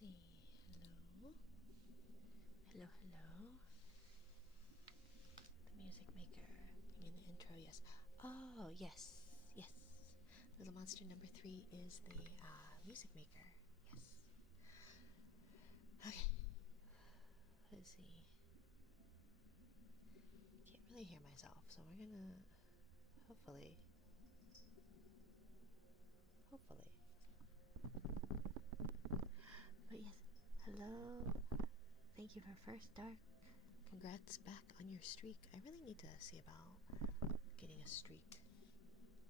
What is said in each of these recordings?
see. Hello. Hello, hello. The music maker. In the intro, yes. Oh, yes. Yes. Little Monster number 3 is the music maker. Yes. Okay. Let's see. I can't really hear myself, so we're gonna hopefully. But yes, hello. Thank you for first dark. Congrats back on your streak. I really need to see about getting a streak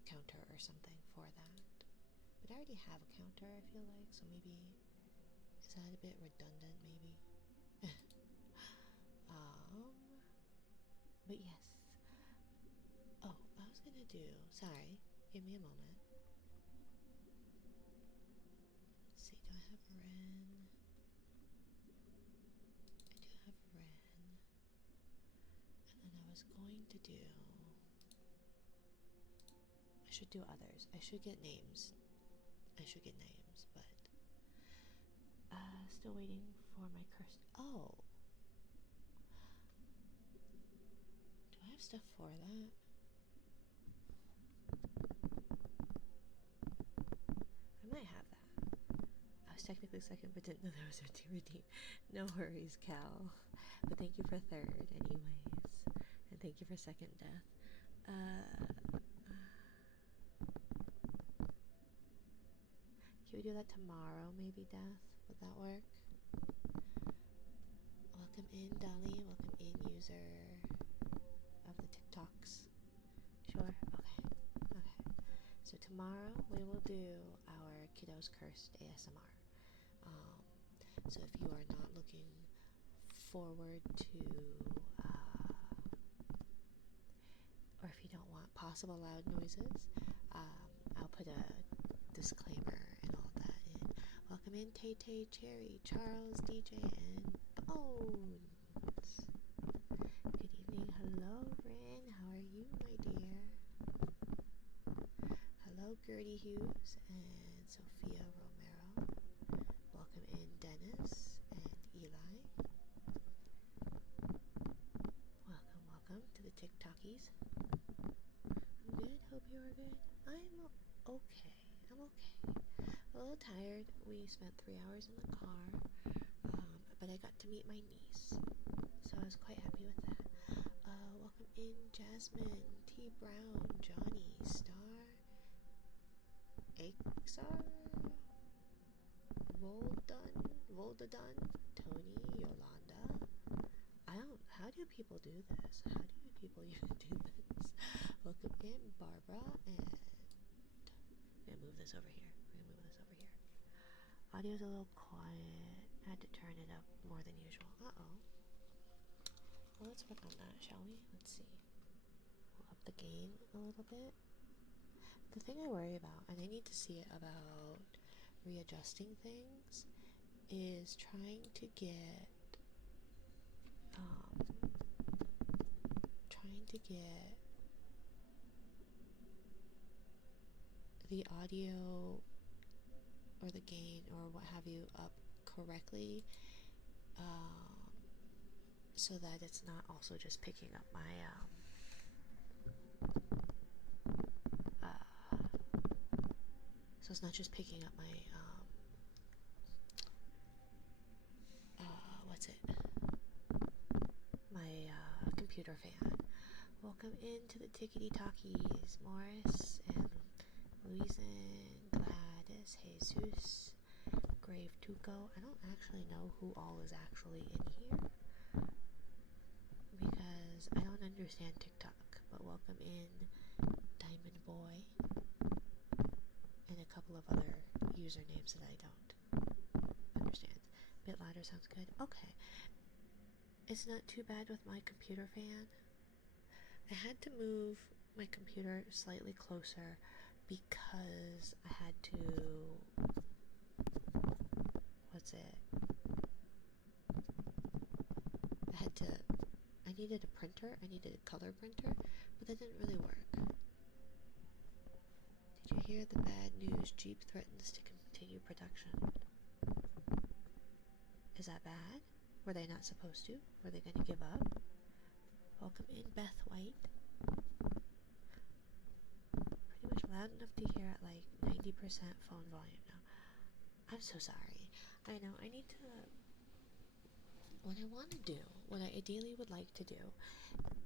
counter or something for that. But I already have a counter, I feel like, so maybe is that a bit redundant, maybe? But yes. Oh, I was gonna do, sorry, give me a moment. Let's see, do I have Ren? I do have Ren. And then I was going to do, I should do others. I should get names. But still waiting for my cursed. Oh, do I have stuff for that? I might have that. I was technically second, but didn't know there was a to redeem. No worries, Cal. But thank you for third, anyways, and thank you for second death. Can we do that tomorrow, maybe, Death? Would that work? Welcome in, Dolly. Welcome in, user of the TikToks. Sure? Okay. So tomorrow we will do our Kiddos Cursed ASMR. So if you are not looking forward to, or if you don't want possible loud noises, I'll put a disclaimer and all that in. Welcome in, Tay Tay, Cherry, Charles, DJ, and Bones. Good evening. Hello, Ren. How are you, my dear? Hello, Gertie Hughes and Sophia Romero. Welcome in, Dennis and Eli. Welcome to the TikTokies. I'm good. Hope you are good. I'm okay. A little tired. We spent 3 hours in the car, but I got to meet my niece, so I was quite happy with that. Welcome in, Jasmine, T. Brown, Johnny, Star, Axar, Voldadun, Tony, Yolanda. How do people do this? How do people even do this? Welcome in, Barbara, and I'm gonna move this over here. Audio's a little quiet. I had to turn it up more than usual. Uh-oh. Well, let's work on that, shall we? Let's see. We'll up the gain a little bit. The thing I worry about, and I need to see it about readjusting things, is trying to get the audio or the gain or what have you up correctly, so that it's not also just picking up my computer fan. Welcome into the Tickety Talkies, Morris and Louisan, Gladys, Jesus, Grave Tuco. I don't actually know who all is actually in here because I don't understand TikTok, but welcome in Diamond Boy and a couple of other usernames that I don't understand. A bit louder sounds good. Okay. It's not too bad with my computer fan. I had to move my computer slightly closer because I had to, I needed a printer, I needed a color printer, but that didn't really work. Did you hear the bad news? Jeep threatens to continue production. Is that bad? Were they not supposed to? Were they gonna give up? Welcome in, Beth White. Pretty much loud enough to hear at like 90% phone volume now. I'm so sorry. I know, I need to... What I want to do, what I ideally would like to do,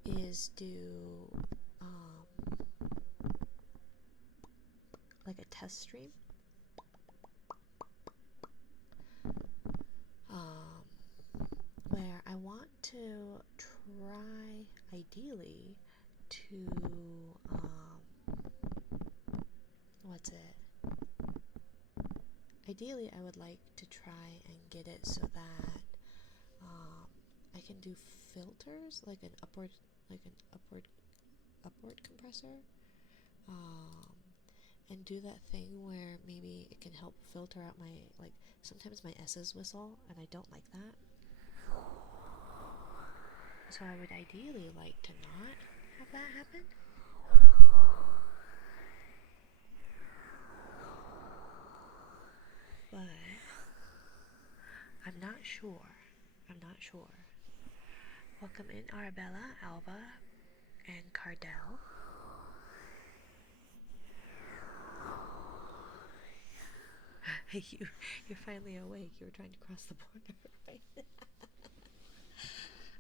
is do, like a test stream. Where I want to try, ideally, to, what's it? Ideally, I would like to try and get it so that I can do filters, like an upward compressor, and do that thing where maybe it can help filter out my, like, sometimes my S's whistle, and I don't like that. So I would ideally like to not have that happen. But I'm not sure. Welcome in Arabella, Alva, and Cardell. You're finally awake. You were trying to cross the border, right?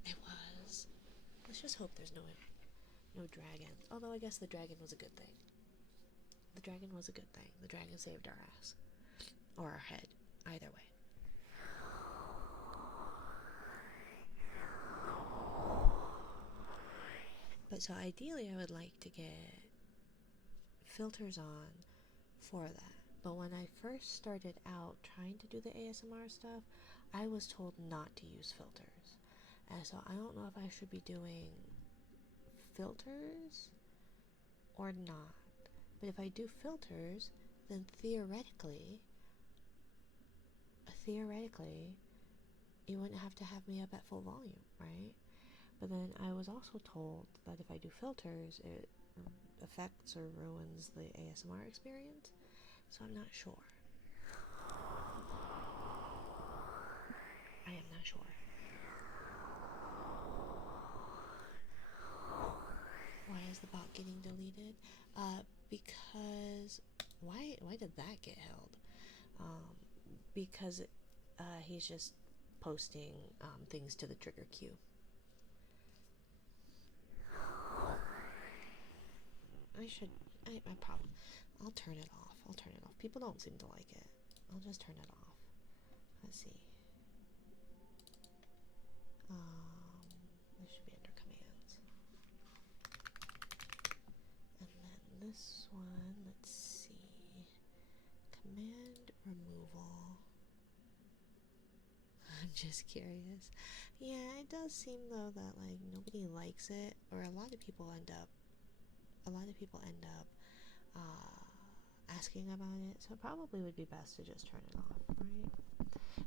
It was. Let's just hope there's no dragons. Although I guess the dragon was a good thing. The dragon saved our ass. Or our head. Either way. But so ideally I would like to get filters on for that. But when I first started out trying to do the ASMR stuff, I was told not to use filters. And so I don't know if I should be doing filters or not. But if I do filters, then theoretically, you wouldn't have to have me up at full volume, right? But then I was also told that if I do filters, it affects or ruins the ASMR experience. So I'm not sure. I am not sure. Why is the bot getting deleted? Because why did that get held? Because he's just posting things to the trigger queue. I'll turn it off. People don't seem to like it. I'll just turn it off. Let's see. This should be under commands. And then this one, let's see. Command removal. I'm just curious. Yeah, it does seem though that like nobody likes it, or a lot of people end up asking about it, so it probably would be best to just turn it off, right?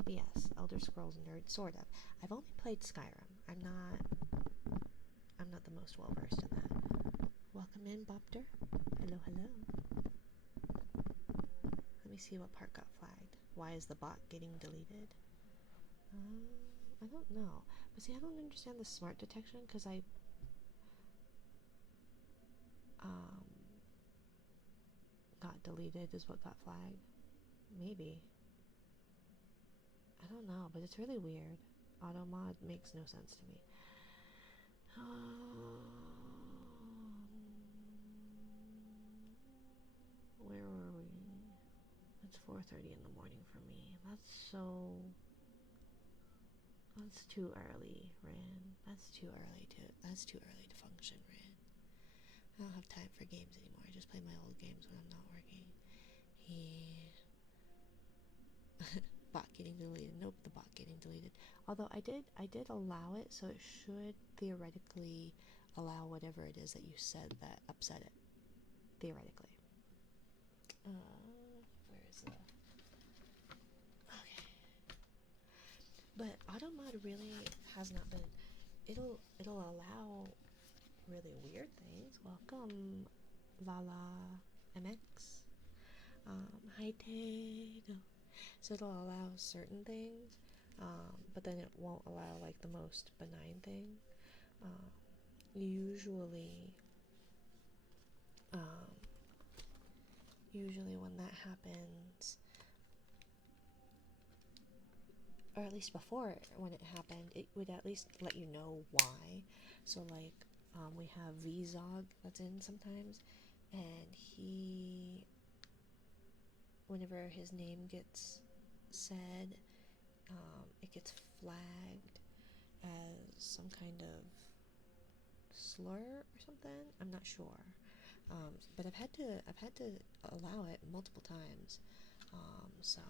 But yes, Elder Scrolls nerd, sort of. I've only played Skyrim. I'm not the most well versed in that. Welcome in, Bopter. Hello. Let me see what part got flagged. Why is the bot getting deleted? I don't know. But see, I don't understand the smart detection, because I got deleted is what got flagged. Maybe. I don't know, but it's really weird. Automod makes no sense to me. Where were we? It's 4:30 in the morning for me. That's too early, Ran. That's too early to function, Ran. I don't have time for games anymore. I just play my old games when I'm not working. Bot getting deleted. Nope, the bot getting deleted. Although I did allow it, so it should theoretically allow whatever it is that you said that upset it. Theoretically. Where is the... Okay. But Automod really has not been... It'll allow really weird things. Welcome, Lala MX. Hi, Tego. So it'll allow certain things, but then it won't allow like the most benign thing. Uh, usually, um, usually when that happens, or at least before when it happened, it would at least let you know why. So like, we have VZog that's in sometimes, and whenever his name gets said, it gets flagged as some kind of slur or something. I'm not sure, but I've had to allow it multiple times. So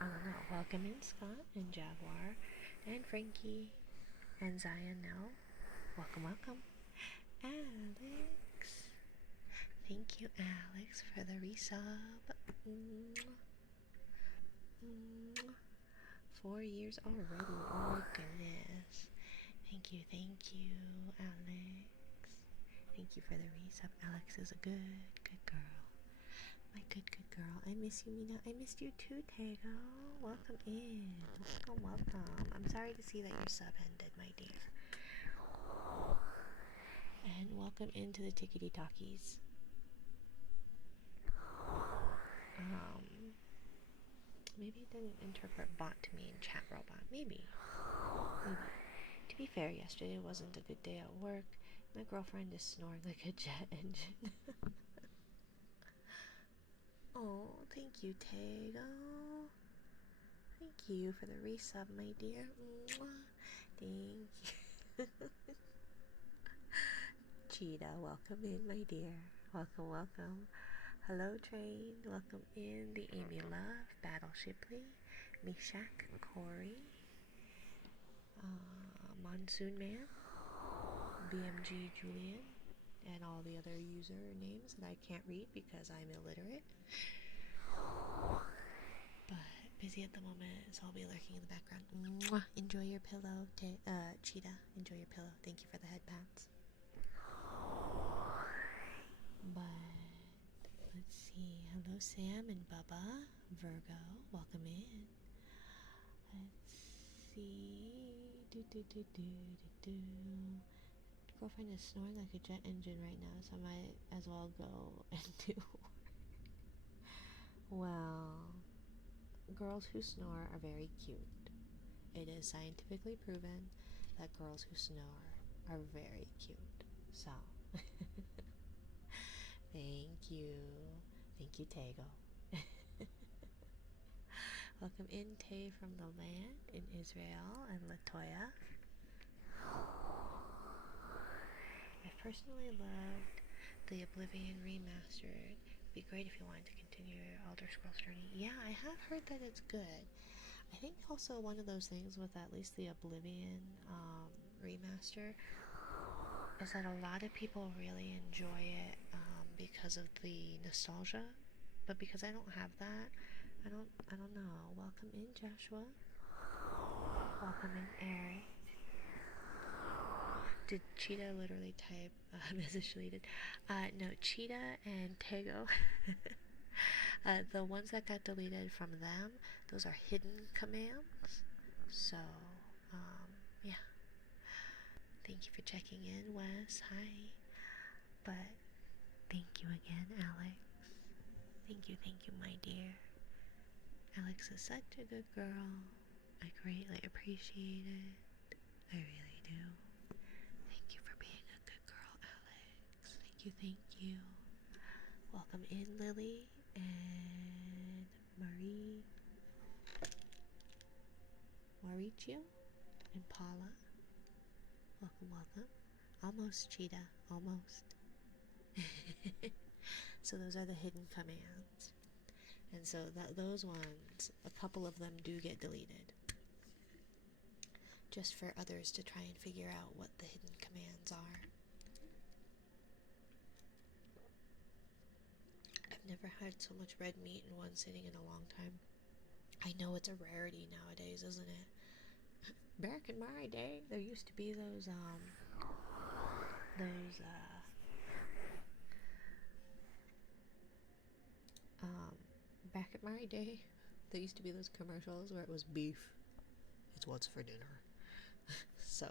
I don't know. Welcome in Scott and Jaguar and Frankie and Zion now. Welcome, welcome. Alex. Thank you, Alex, for the resub. 4 years already. Oh my goodness. Thank you, Alex. Thank you for the resub. Alex is a good girl. My good girl. I miss you, Mina. I missed you too, Tego. Welcome in. Welcome. I'm sorry to see that your sub ended, my dear. And welcome into the Tickety Talkies. Maybe it didn't interpret bot to me in chat robot. Maybe. To be fair, yesterday wasn't a good day at work. My girlfriend is snoring like a jet engine. Oh, thank you, Tego. Thank you for the resub, my dear. Thank you. Cheetah, welcome in, my dear. Welcome. Hello, Train. Welcome in. The Amy Love, Battle Shipley, Mishak, Corey, Monsoon Man, BMG Julian, and all the other usernames that I can't read because I'm illiterate. But busy at the moment, so I'll be lurking in the background. Enjoy your pillow, Cheetah. Enjoy your pillow. Thank you for the head pats. But let's see. Hello, Sam and Bubba. Virgo, welcome in. Let's see. Girlfriend is snoring like a jet engine right now, so I might as well go and do work. Well, girls who snore are very cute. It is scientifically proven that girls who snore are very cute. So, thank you, Tego. Welcome in, Tay from the land in Israel and Latoya. I personally loved the Oblivion remastered. It'd be great if you wanted to continue your Elder Scrolls journey. Yeah, I have heard that it's good. I think also one of those things with at least the Oblivion remaster is that a lot of people really enjoy it because of the nostalgia, but because I don't have that, I don't know. Welcome in, Joshua. Welcome in, Eric. Did Cheetah literally type message deleted? No, Cheetah and Tego. The ones that got deleted from them, those are hidden commands. So, yeah. Thank you for checking in, Wes. Hi. But thank you again, Alex. Thank you, my dear. Alex is such a good girl. I greatly appreciate it. I really do. Thank you for being a good girl, Alex. Thank you. Welcome in, Lily and Mauricio and Paula. Welcome. Almost, Cheetah. Almost. So those are the hidden commands. And so those ones, a couple of them do get deleted. Just for others to try and figure out what the hidden commands are. I've never had so much red meat in one sitting in a long time. I know it's a rarity nowadays, isn't it? Back in my day, there used to be those back in my day, There used to be those commercials where it was beef. It's what's for dinner. So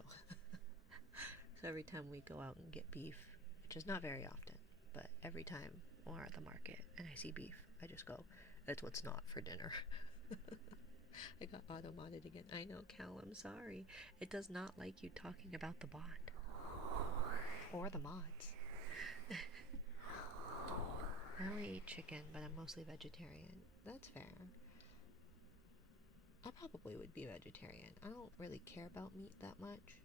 every time we go out and get beef, which is not very often, but every time we're at the market and I see beef, I just go, that's what's not for dinner. I got auto-modded again. I know, Cal, I'm sorry. It does not like you talking about the bot. Or the mods. I only eat chicken, but I'm mostly vegetarian. That's fair. I probably would be a vegetarian. I don't really care about meat that much,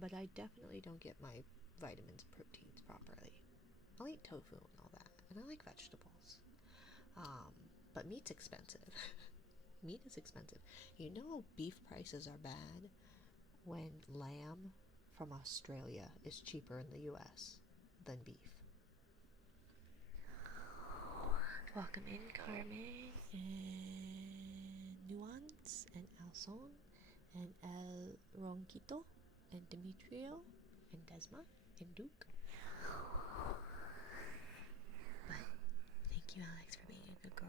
but I definitely don't get my vitamins and proteins properly. I'll eat tofu and all that, and I like vegetables. But meat's expensive. Meat is expensive. You know beef prices are bad when lamb from Australia is cheaper in the US than beef. Welcome in, Carmen, and Nuance, and Alson, and El Ronquito, and Demetrio, and Desma, and Duke. But thank you, Alex, for being a good girl.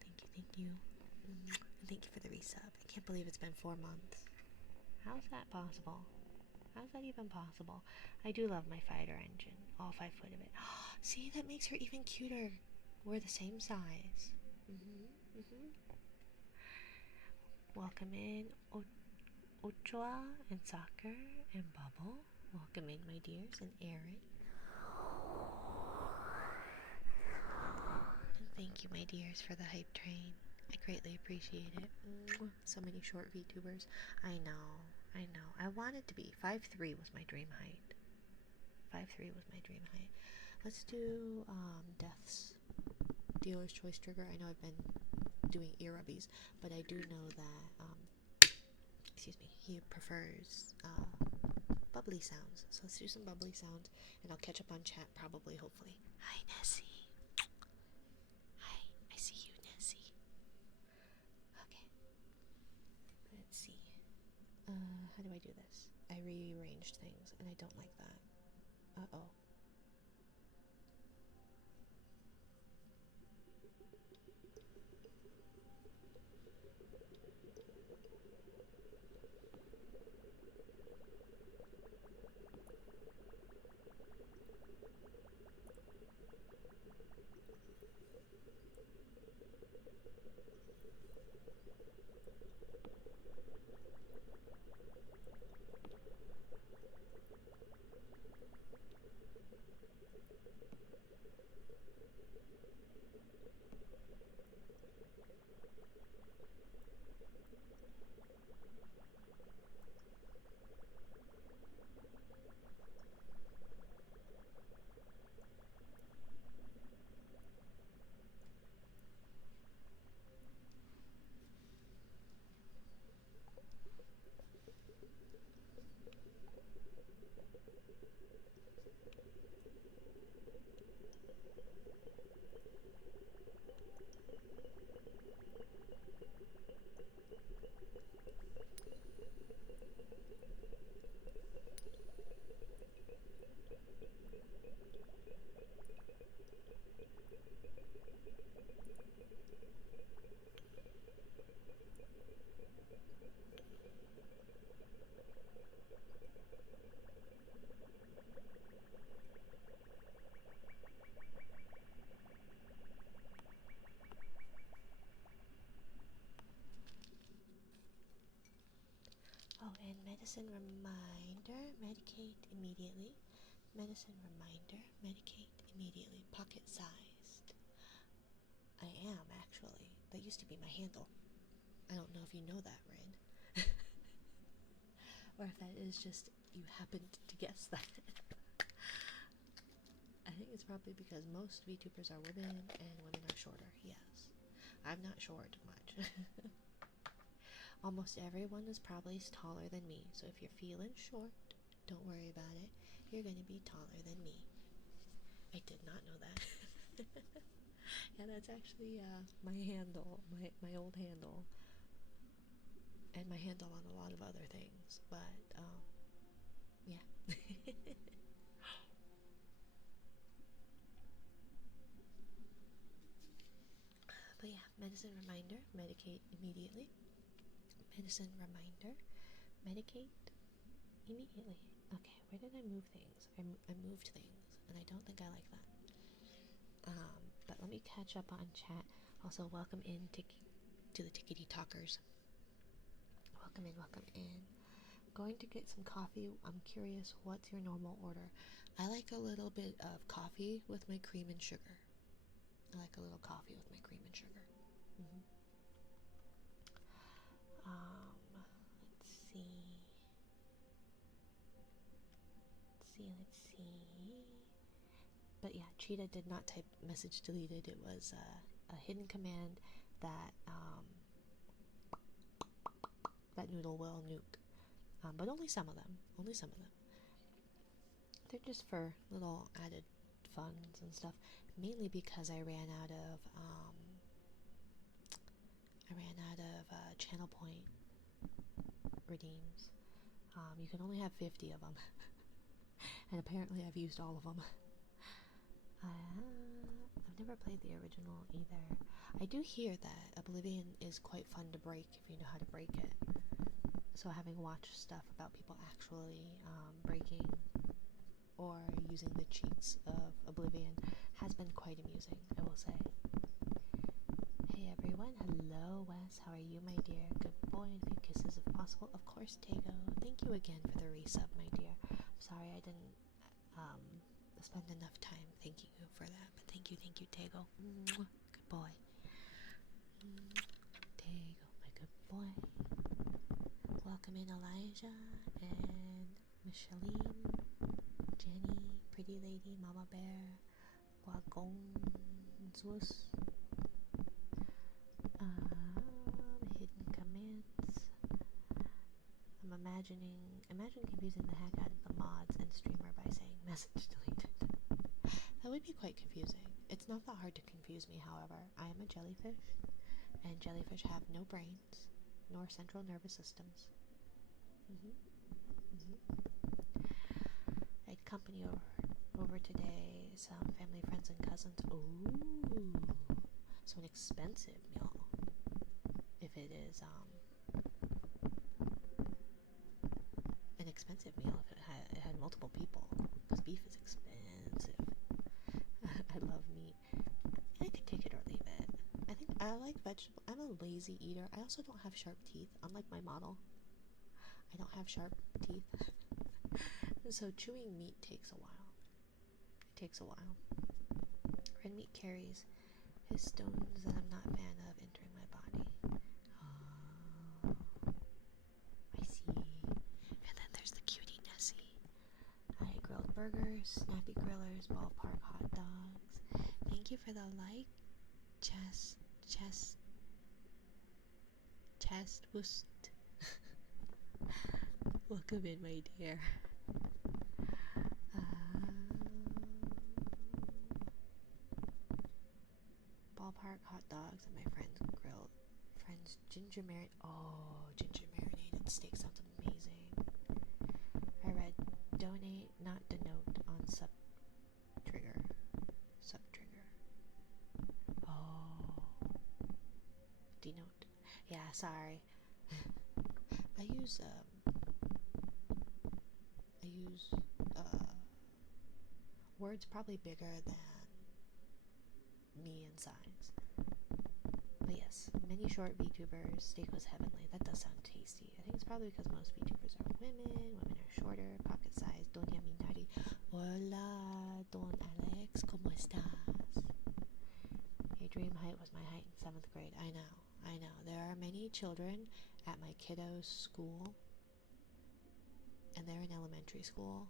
Thank you. And thank you for the resub. I can't believe it's been 4 months. How's that possible? How's that even possible? I do love my fighter engine, all 5 foot of it. See, that makes her even cuter. We're the same size. Welcome in, Ochoa and Soccer and Bubble. Welcome in, my dears, and Aaron. And thank you, my dears, for the hype train. I greatly appreciate it. So many short VTubers. I know. I wanted to be. 5'3" was my dream height. 5'3" was my dream height. Let's do deaths. Dealer's choice trigger. I know I've been doing ear rubbies, but I do know that he prefers bubbly sounds. So let's do some bubbly sounds, and I'll catch up on chat probably, hopefully. Hi, Nessie. Hi, I see you, Nessie. Okay. Let's see. How do I do this? I rearranged things, and I don't like that. Uh-oh. Oh, and medicine reminder, medicate immediately. Medicine reminder, medicate immediately. Pocket sized. I am, actually. That used to be my handle. I don't know if you know that, Rin. Or if that is just, you happened to guess that. I think it's probably because most VTubers are women, and women are shorter, yes. I'm not short much. Almost everyone is probably taller than me, so if you're feeling short, don't worry about it. You're going to be taller than me. I did not know that. Yeah, that's actually my handle, my old handle, and my handle on a lot of other things, but yeah. But yeah, Medicine reminder, medicate immediately. Medicine reminder, medicate immediately. Okay, where did I move things? I moved things, and I don't think I like that. But let me catch up on chat. Also, welcome in to the Tickety Talkers. Welcome in, welcome in. Going to get some coffee. I'm curious, what's your normal order? I like a little bit of coffee with my cream and sugar. I like a little coffee with my cream and sugar. Mm-hmm. Let's see. Let's see. But yeah, Cheetah did not type message deleted. It was a hidden command that that Noodle will nuke. But only some of them. Only some of them. They're just for little added funds and stuff. Mainly because I ran out of channel point redeems. You can only have 50 of them. And apparently I've used all of them. I've never played the original either. I do hear that Oblivion is quite fun to break if you know how to break it. So having watched stuff about people actually breaking or using the cheats of Oblivion has been quite amusing, I will say. Hey everyone, hello Wes, how are you my dear? Good boy, and a few kisses if possible. Of course, Tago, thank you again for the resub my dear. I'm sorry I didn't spend enough time thanking you for that, but thank you Tago. Mwah. Good boy. Tago, my good boy. Welcome in Elijah and Micheline, Jenny, Pretty Lady, Mama Bear, Guagonzus, Hidden Commands. Imagine confusing the heck out of the mods and streamer by saying message deleted. That would be quite confusing. It's not that hard to confuse me, however. I am a jellyfish, and jellyfish have no brains, nor central nervous systems. I had company over today, some family, friends, and cousins. Ooh, so an expensive meal. If it is an expensive meal, if it had multiple people, because beef is expensive. I love meat. I could take it or leave it. I think I like vegetable. I'm a lazy eater. I also don't have sharp teeth, unlike my model. I don't have sharp teeth. So chewing meat takes a while. It takes a while. Red meat carries his stones that I'm not a fan of entering my body. Oh, I see. And then there's the cutie Nessie. I grilled burgers, snappy grillers, ballpark hot dogs. Thank you for the like. Chest boost. Welcome in, my dear. Ballpark hot dogs and my friend's ginger marinated. Oh, ginger marinated steak sounds amazing. I read donate, not denote on sub trigger. Oh, denote. Yeah, sorry. I use words probably bigger than me in size. But yes, many short VTubers, steak was heavenly. That does sound tasty. I think it's probably because most VTubers are women are shorter, pocket size. Doña Minari. Hola, Don Alex, ¿cómo estás? Your dream height was my height in 7th grade. I know. There are many children at my kiddo's school, and they're in elementary school.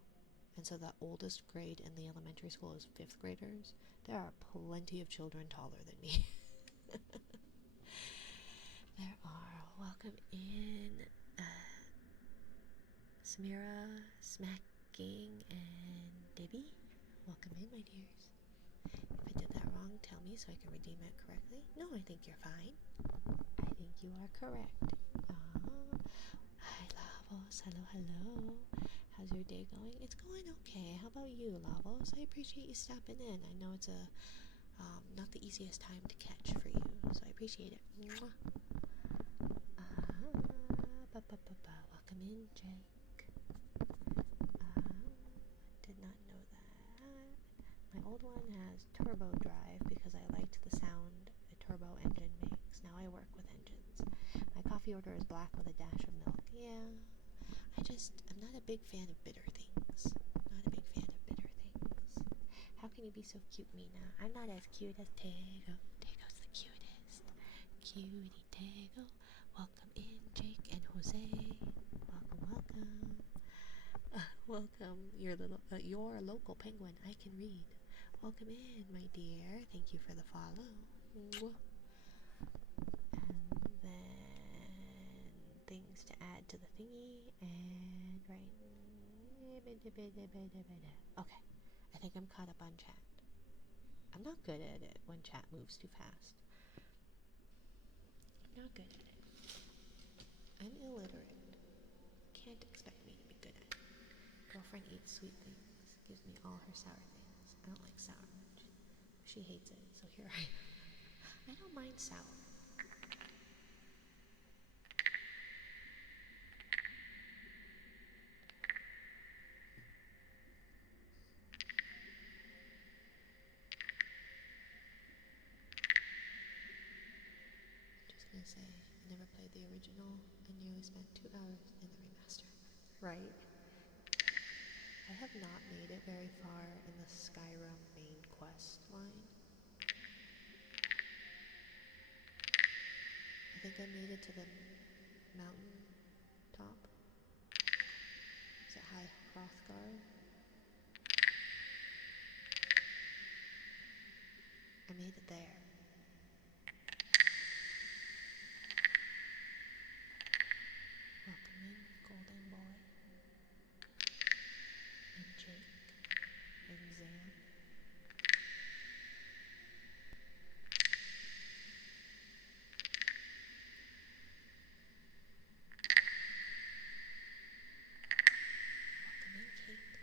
And so the oldest grade in the elementary school is 5th graders. There are plenty of children taller than me. There are. Welcome in, Smira, Smacking, and Debbie. Welcome in, my dears. If I did that wrong, tell me so I can redeem it correctly. No, I think you're fine. I think you are correct. Hi, Lavos. Hello. How's your day going? It's going okay. How about you, Lavos? I appreciate you stopping in. I know it's a Not the easiest time to catch for you, so I appreciate it. Mwah. Welcome in, Jake. Did not know that. My old one has turbo drive because I liked the sound a turbo engine makes. Now I work with engines. My coffee order is black with a dash of milk. Yeah, I'm not a big fan of bitter things. Not a big fan of bitter things. How can you be so cute, Mina? I'm not as cute as Tego. Tego's the cutest. Cutie Tego. Welcome in, Jake and Jose. Welcome. Welcome, your local penguin. I can read. Welcome in, my dear. Thank you for the follow. Mwah. And then things to add to the thingy, and right. Okay, I think I'm caught up on chat. I'm not good at it when chat moves too fast. I'm not good at it. I'm illiterate. Can't expect me to be good at it. Girlfriend eats sweet things, gives me all her sour things. I don't like sour much. She hates it, so here I am. I don't mind sour. Just gonna say, I never played the original and nearly spent 2 hours in the remaster. Right? I have not made it very far in the Skyrim main quest line. I think I made it to the mountain top. Is it High Hrothgar? I made it there. Welcome in, Golden Boy. And Jake. And Zan. Welcome in, Kate.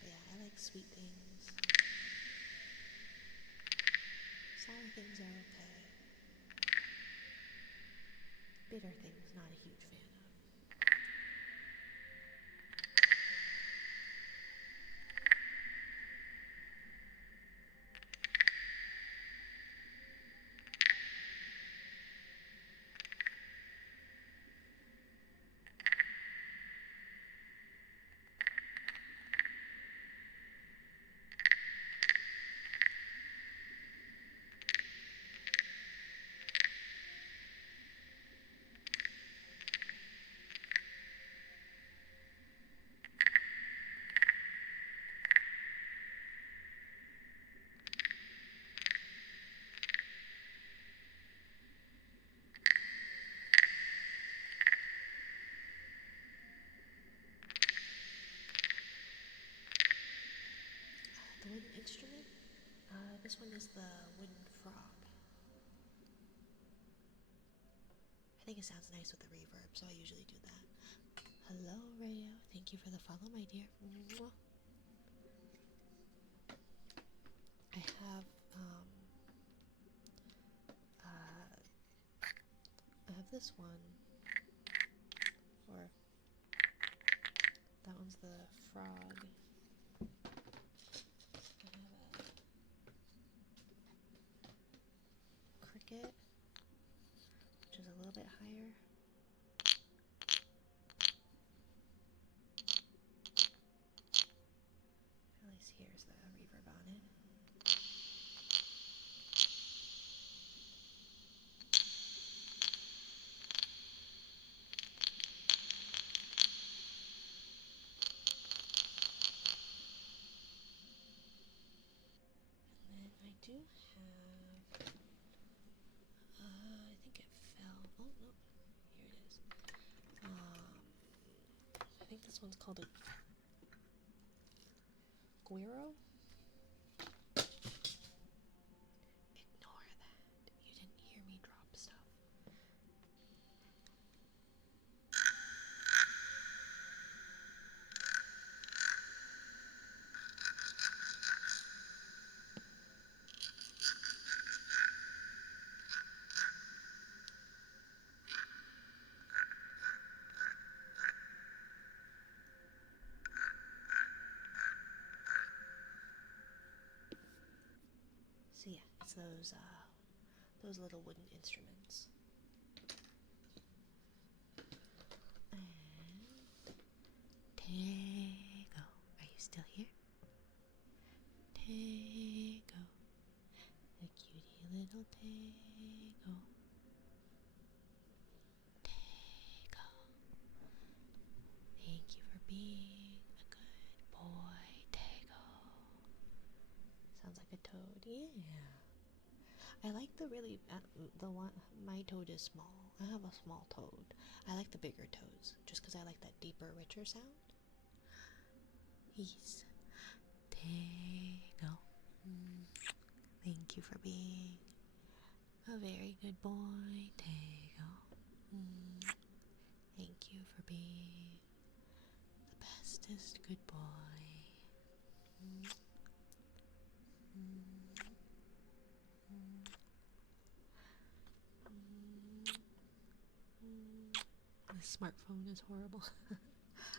But yeah, I like sweet things. Sour things are okay. Bitter things, not a huge fan of. The wooden instrument? This one is the wooden frog. I think it sounds nice with the reverb, so I usually do that. Hello, Rayo. Thank you for the follow, my dear. Mwah. I have this one, or that one's the frog. I have a cricket, which is a little bit higher. At least here's the reverb on it. And then I do have, I think it fell. Oh, no, here it is. I think this one's called a Guiro? Ignore that. You didn't hear me drop stuff. those little wooden instruments. And Tego, are you still here? Tego, a cutie little Tego. Tego, thank you for being a good boy, Tego. Sounds like a toad, yeah. I like the really, the one, my toad is small. I have a small toad. I like the bigger toads, just because I like that deeper, richer sound. He's Tego. Thank you for being a very good boy, Tego. Thank you for being the bestest good boy. The smartphone is horrible.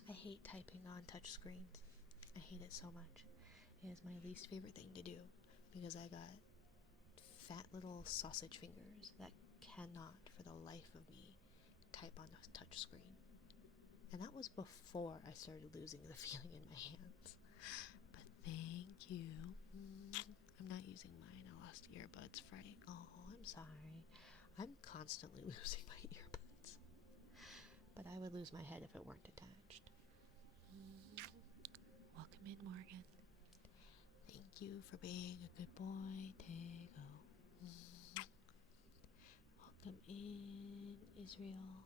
I hate typing on touch screens. I hate it so much. It is my least favorite thing to do because I got fat little sausage fingers that cannot, for the life of me, type on a touch screen. And that was before I started losing the feeling in my hands. But thank you. I'm not using mine. I lost earbuds Friday. Oh, I'm sorry. I'm constantly losing my earbuds. But I would lose my head if it weren't attached. Welcome in, Morgan. Thank you for being a good boy, Tego. Welcome in, Israel.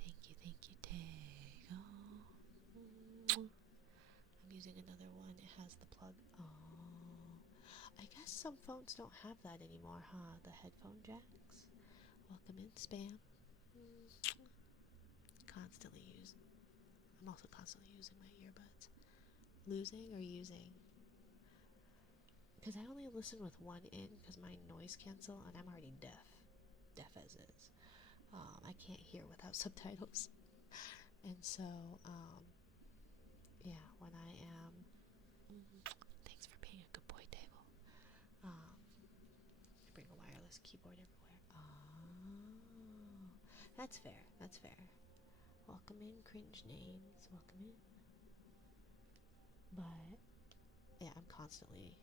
Thank you, Tego. I'm using another one. It has the plug. Oh, I guess some phones don't have that anymore, huh? The headphone jacks. Welcome in, Spam. Constantly using. I'm also constantly using my earbuds. Losing or using? Because I only listen with one in because my noise cancel, and I'm already deaf as is. I can't hear without subtitles, and so yeah, when I am, thanks for being a good boy, Tego. I bring a wireless keyboard everywhere. Oh, that's fair. That's fair. Welcome in, cringe names. Welcome in. But yeah, I'm constantly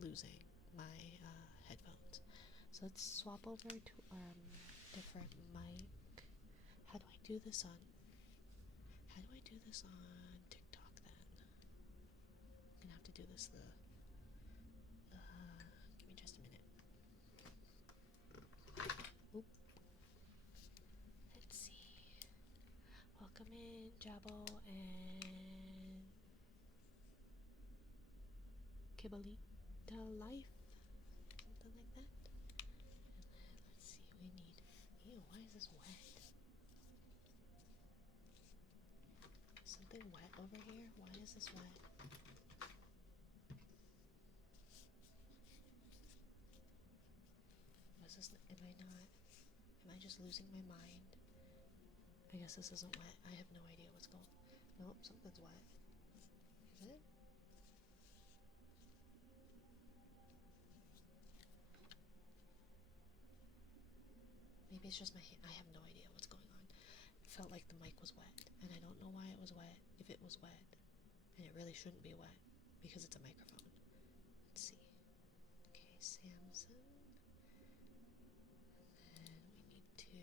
losing my headphones. So let's swap over to our different mic. How do I do this on? How do I do this on TikTok then? I'm gonna have to do this give me just a minute. Oop. Let's see. Welcome in, Jabo and Kibalita Life. Something like that. And then let's see, we need. Ew, why is this wet? Something wet over here? Why is this wet? Was this? Am I not? Am I just losing my mind? I guess this isn't wet. I have no idea what's going. Nope, something's wet. Is it? Maybe it's just my hand. I have no idea what's going on. It felt like the mic was wet, and I don't know why it was wet. If it was wet, and it really shouldn't be wet because it's a microphone. Let's see. Okay, Samson. And then we need to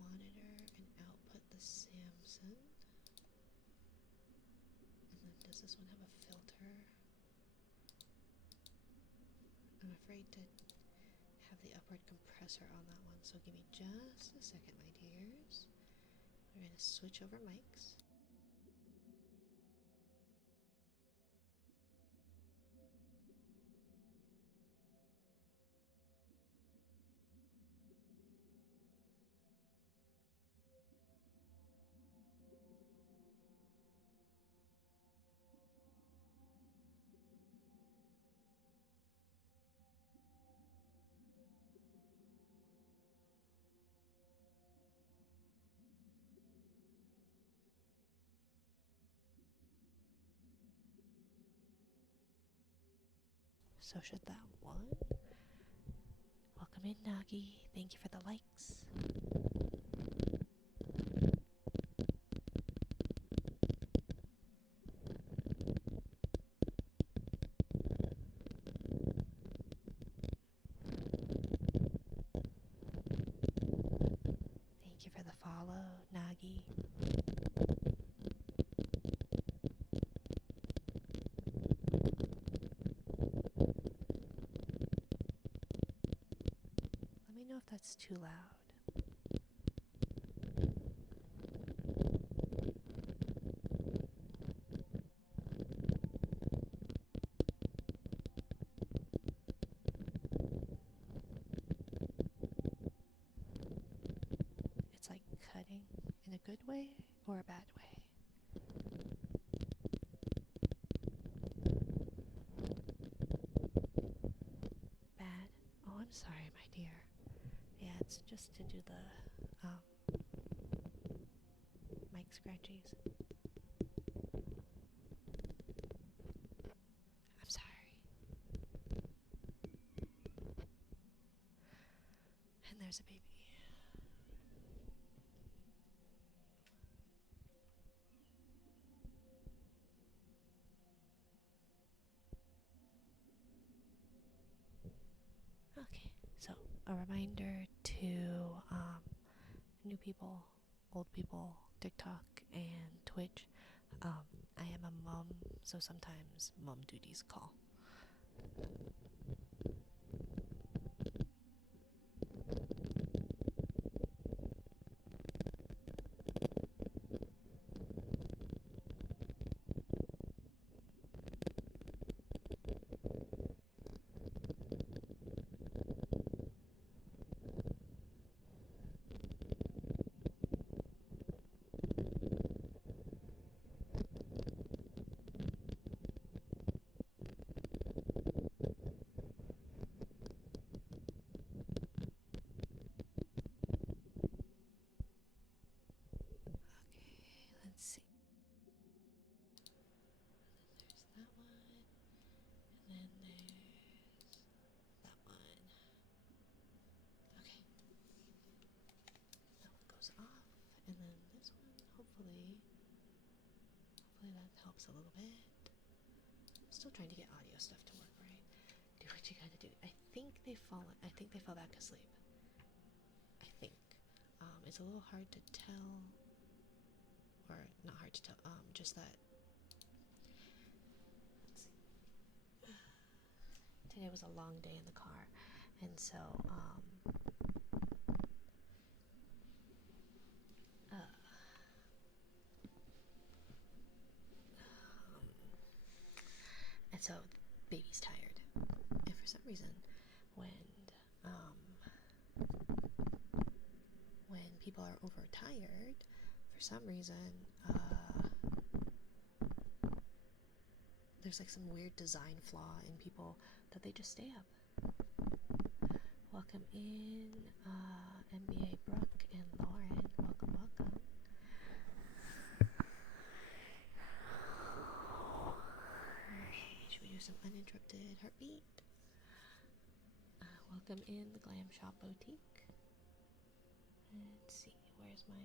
monitor and output the Samson. And then does this one have a filter? I'm afraid to have the upward compressor on that one, so give me just a second, my dears. We're going to switch over mics. So should that one. Welcome in, Nagi. Thank you for the likes. Thank you for the follow, Nagi. Let me know if that's too loud. It's like cutting in a good way or a bad way. Bad? Oh, I'm sorry, my dear. Yeah, it's just to do the mic scratchies. I'm sorry. And there's a baby. Okay, so a reminder to new people, old people, TikTok, and Twitch. I am a mom, so sometimes mom duties call. Okay, let's see. There's that one, and then there's that one. Okay, that one goes off, and then this one, hopefully that helps a little bit. I'm still trying to get audio stuff to work right. Do what you gotta do. I think they fell back asleep. I think. It's a little hard to tell, or not hard to tell. Just that. Let's see. Today was a long day in the car, and so and so baby's tired, and for some reason, when people are overtired, for some reason, there's like some weird design flaw in people that they just stay up. Welcome in, MBA Brooke and Lauren. Welcome, welcome. Okay, should we do some uninterrupted heartbeat? Welcome in the Glam Shop Boutique. Let's see, where's my...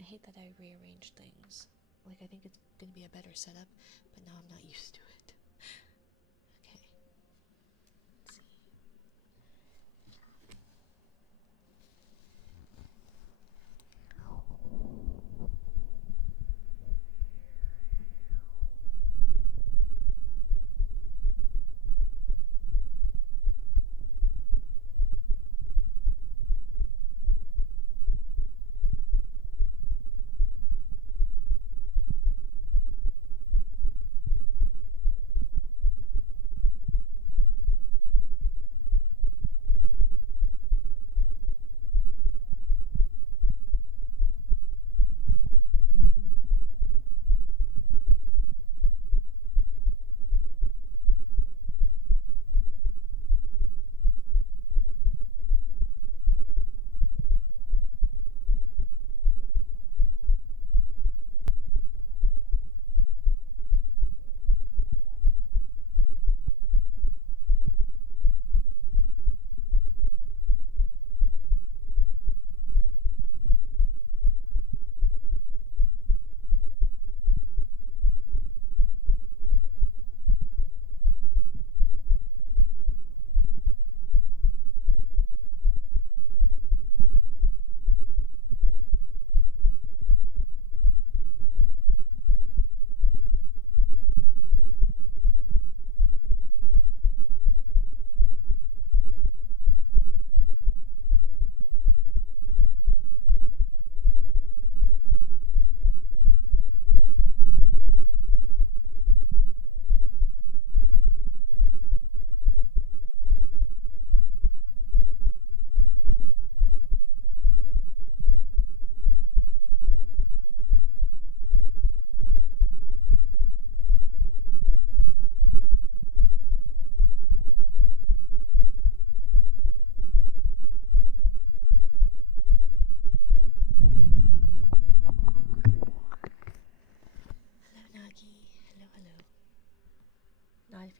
I hate that I rearranged things. Like, I think it's gonna be a better setup, but now I'm not used to it. Okay. Let's see.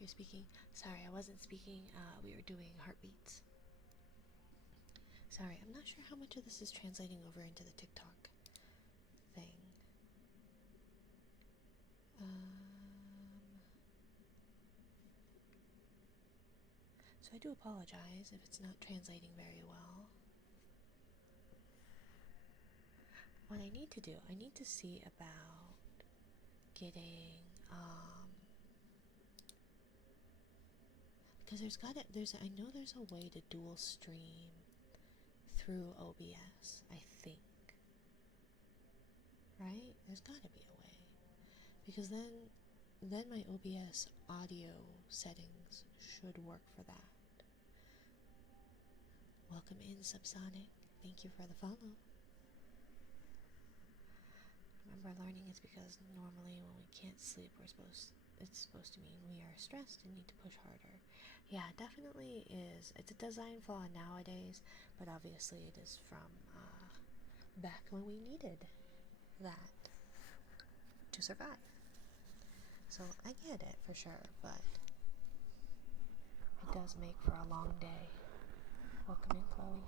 you're speaking. Sorry, I wasn't speaking. We were doing heartbeats. Sorry, I'm not sure how much of this is translating over into the TikTok thing. So I do apologize if it's not translating very well. What I need to do, I need to see about getting, because I know there's a way to dual stream through OBS, I think. Right? There's gotta be a way. Because then my OBS audio settings should work for that. Welcome in, Subsonic. Thank you for the follow. Remember, learning is because normally when we can't sleep, it's supposed to mean we are stressed and need to push harder. Yeah, it definitely is. It's a design flaw nowadays, but obviously it is from back when we needed that to survive. So I get it for sure, but it does make for a long day. Welcome in, Chloe.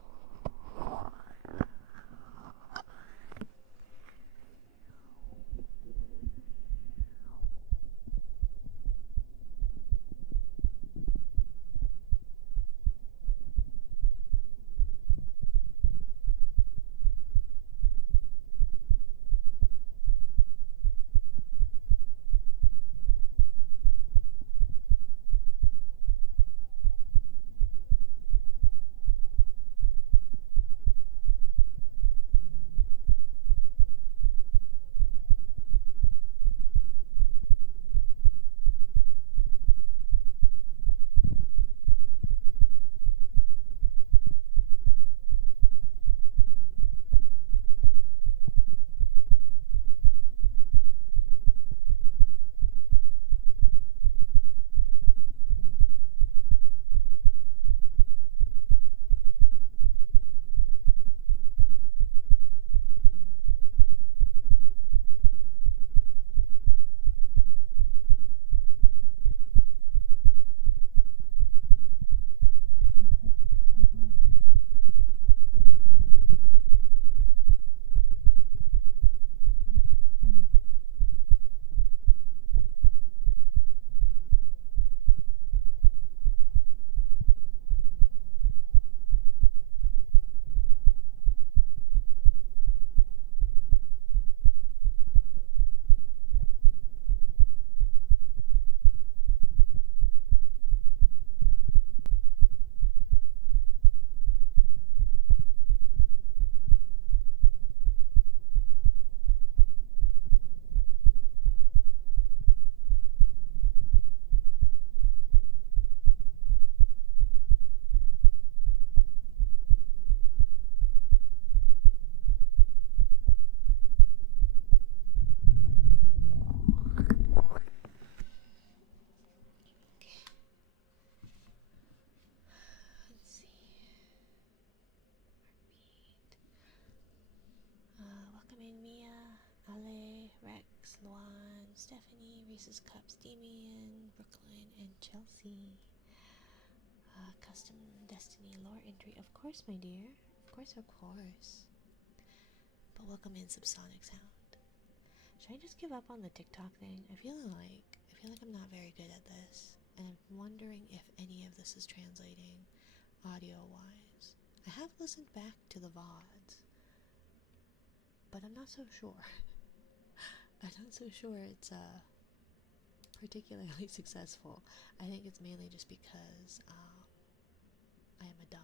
Stephanie, Reese's Cups, Damien, Brooklyn, and Chelsea. Custom Destiny lore entry. Of course, my dear. Of course, of course. But welcome in, Subsonic Sound. Should I just give up on the TikTok thing? I feel like I'm not very good at this, and I'm wondering if any of this is translating audio-wise. I have listened back to the VODs, but I'm not so sure. I'm not so sure it's particularly successful. I think it's mainly just because I am a dumb.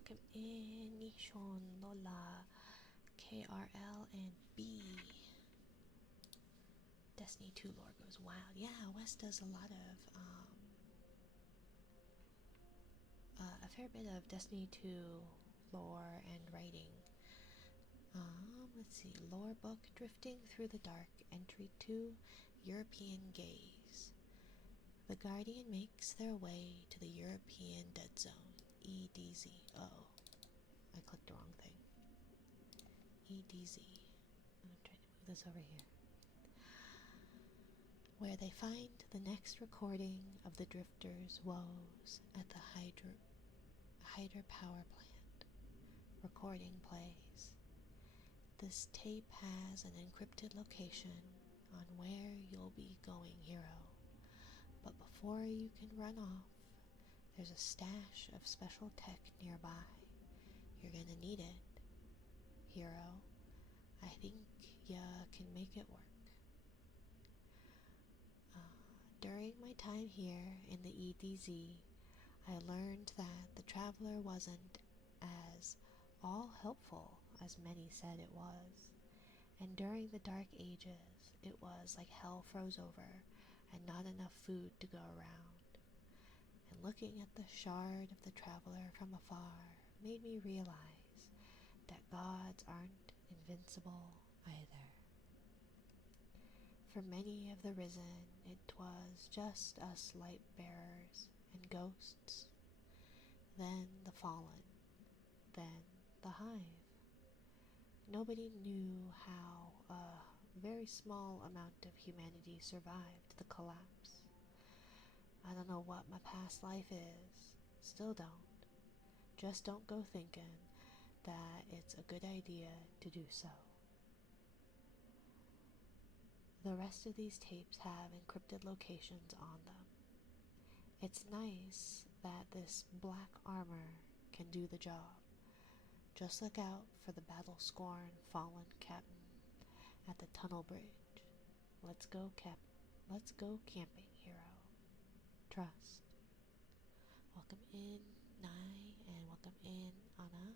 welcome in Nishon, Lola, KRL, and B. Destiny 2 lore goes wild. Yeah, Wes does a lot of, a fair bit of Destiny 2 lore and writing. Let's see. Lore book, Drifting Through the Dark, Entry 2, European Gaze. The Guardian makes their way to the European Dead Zone, EDZ. Oh, I clicked the wrong thing. EDZ. I'm trying to move this over here. Where they find the next recording of the Drifters' woes at the Hyder power plant. Recording plays. This tape has an encrypted location on where you'll be going, hero. But before you can run off, there's a stash of special tech nearby. You're gonna need it, hero. I think ya can make it work. During my time here in the EDZ, I learned that the Traveler wasn't as all-helpful as many said it was. And during the Dark Ages, it was like hell froze over and not enough food to go around. And looking at the shard of the Traveler from afar made me realize that gods aren't invincible either. For many of the risen, it was just us light bearers and ghosts, then the fallen, then the hive. Nobody knew how a very small amount of humanity survived the collapse. I don't know what my past life is, still don't. Just don't go thinking that it's a good idea to do so. The rest of these tapes have encrypted locations on them. It's nice that this black armor can do the job. Just look out for the battle-scorned fallen captain at the tunnel bridge. Let's go camping, hero. Trust. Welcome in, Nai, and welcome in, Anna.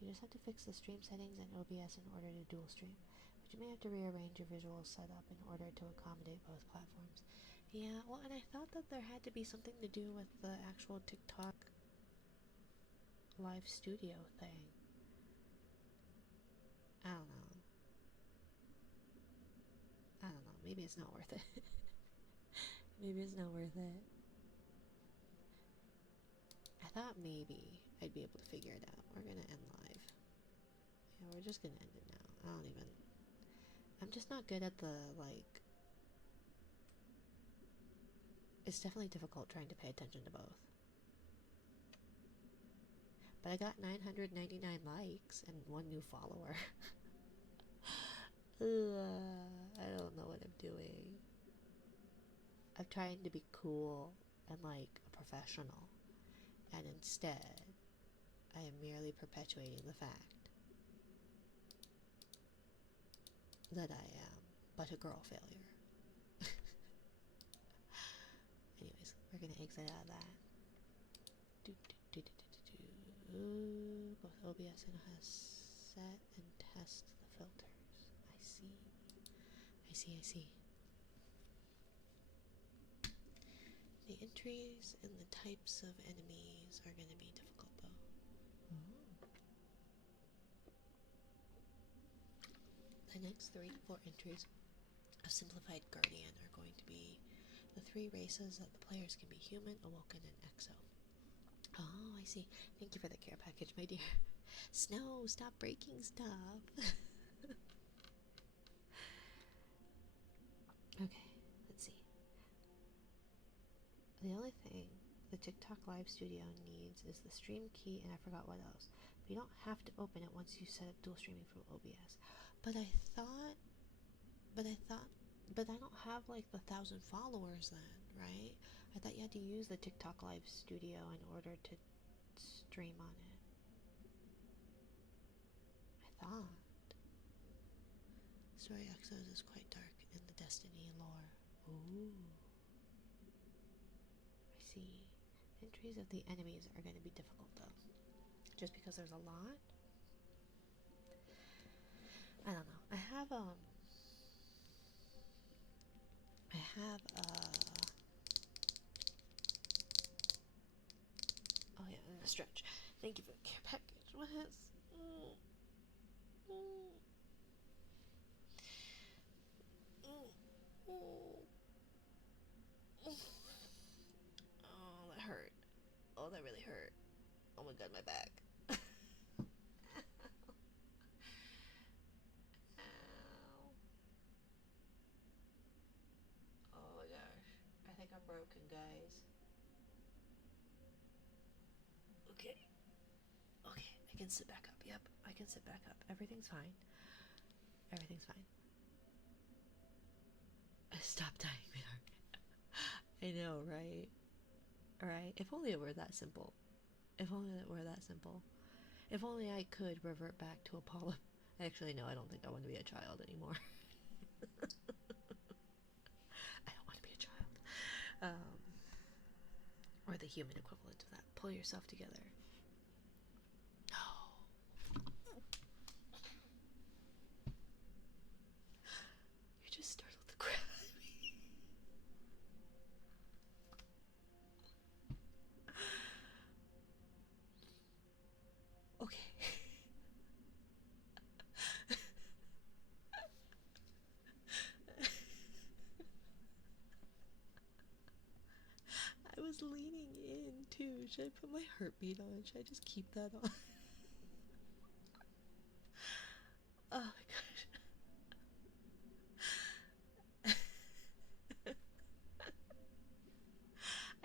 You just have to fix the stream settings and OBS in order to dual stream, but you may have to rearrange your visual setup in order to accommodate both platforms. Yeah, well, and I thought that there had to be something to do with the actual TikTok live studio thing. I don't know. Maybe it's not worth it. Maybe it's not worth it. I thought maybe I'd be able to figure it out. We're gonna end live. Yeah, we're just gonna end it now. I'm just not good at the, like... It's definitely difficult trying to pay attention to both. But I got 999 likes and 1 new follower. I don't know what I'm doing. I'm trying to be cool and like a professional, and instead I am merely perpetuating the fact that I am but a girl failure. Anyways, we're gonna exit out of that. Both OBS and has set and test the filters. I see. The entries and the types of enemies are going to be difficult though. The next 3 to 4 entries of Simplified Guardian are going to be the 3 races that the players can be: human, awoken, and exo. Oh, I see. Thank you for the care package, my dear. Snow, stop breaking stuff. Okay, let's see. The only thing the TikTok live studio needs is the stream key, and I forgot what else. But you don't have to open it once you set up dual streaming from OBS. But I don't have like the 1,000 followers then, right? I thought you had to use the TikTok live studio in order to stream on it. I thought. Story Exos is quite dark in the Destiny lore. Ooh. I see. Entries of the enemies are going to be difficult though. just because there's a lot. I don't know. I have oh yeah, I'm gonna stretch. Thank you for the care package. What has oh, that hurt. Oh, that really hurt. Oh my god, my back. Ow. Oh my gosh. I think I'm broken, guys. Okay. Okay, I can sit back up. Yep, I can sit back up. Everything's fine. Everything's fine. Stop dying, Minark. I know, right? Alright, if only it were that simple. If only it were that simple. If only I could revert back to a polyp. Actually, no, I don't think I want to be a child anymore. I don't want to be a child. Or the human equivalent of that. Pull yourself together. No. You just startled the crap out of me. Okay. I was leaning in too. Should I put my heartbeat on? Should I just keep that on? Oh my gosh.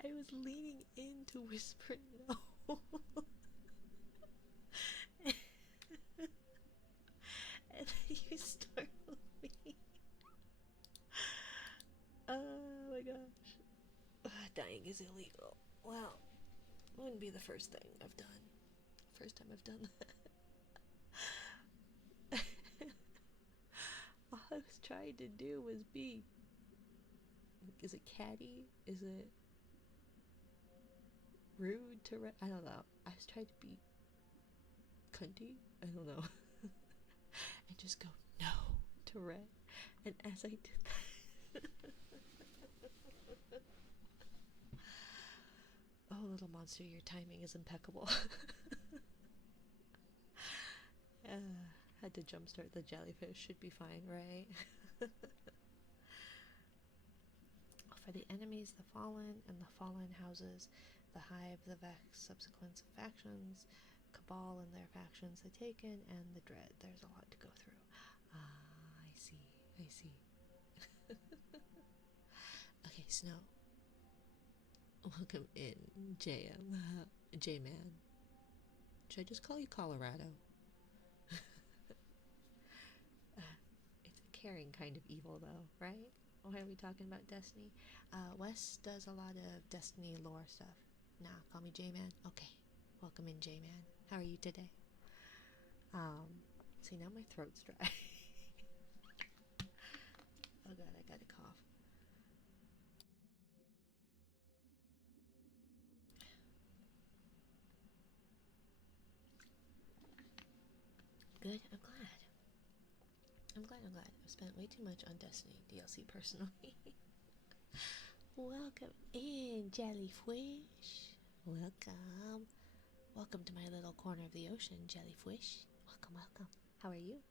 I was leaning in to whisper no. And then you startled me. Oh my gosh. Dying is illegal. Well, it wouldn't be the first thing I've done. First time I've done that. All I was trying to do was be. Is it catty? Is it rude to I don't know. I was trying to be cunty. I don't know. And just go no to Rhett. And as I did that, oh little monster, your timing is impeccable. Had to jumpstart the jellyfish. Should be fine, right? For the enemies, the fallen, and the fallen houses, the hive, the vex, subsequence of factions, cabal and their factions, the taken, and the dread. There's a lot to go through. I see. I see. Okay, Snow. Welcome in, JM. J-Man. Should I just call you Colorado? It's a caring kind of evil, though, right? Why are we talking about Destiny? Wes does a lot of Destiny lore stuff. Nah, call me J-Man. Okay. Welcome in, J-Man. How are you today? See, now my throat's dry. Oh god, I gotta cough. Good, I'm glad. I'm glad. I've spent way too much on Destiny DLC personally. Welcome in, Jellyfish. Welcome. Welcome to my little corner of the ocean, Jellyfish. Welcome, welcome. How are you?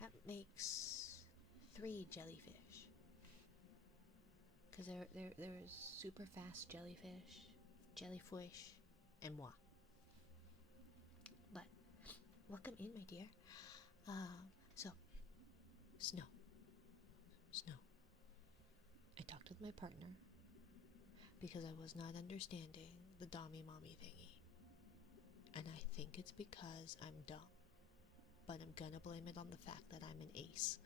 That makes 3 jellyfish. Because there's super fast jellyfish, jellyfish, and moi. But, welcome in, my dear. So, Snow. I talked with my partner because I was not understanding the Dommy Mommy thingy. And I think it's because I'm dumb. But I'm gonna blame it on the fact that I'm an ace.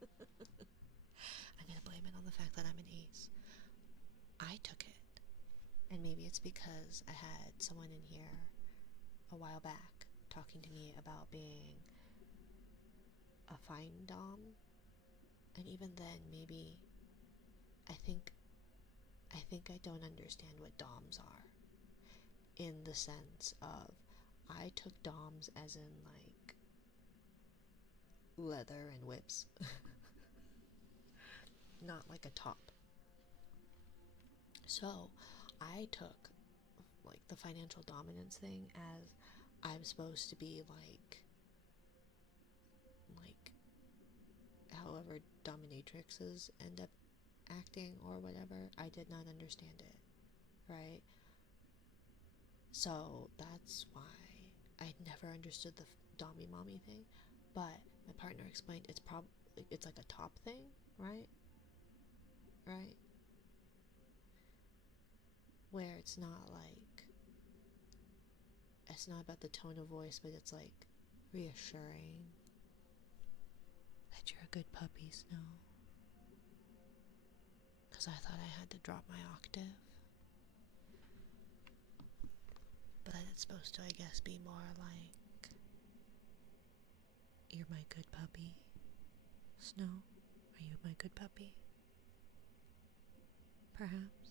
I'm gonna blame it on the fact that I'm an ace. I took it. And maybe it's because I had someone in here a while back talking to me about being a fine dom. And even then, maybe I think I don't understand what doms are. in the sense of I took doms as in like leather and whips, not like a top. So I took like the financial dominance thing as I'm supposed to be like however dominatrixes end up acting or whatever. I did not understand it, right? So that's why I never understood the dommy mommy thing, but my partner explained it's like a top thing, right? Right? Where it's not about the tone of voice, but it's like reassuring that you're a good puppy, Snow. Because I thought I had to drop my octave. But it's supposed to, I guess, be more like, you're my good puppy. Snow, are you my good puppy? Perhaps.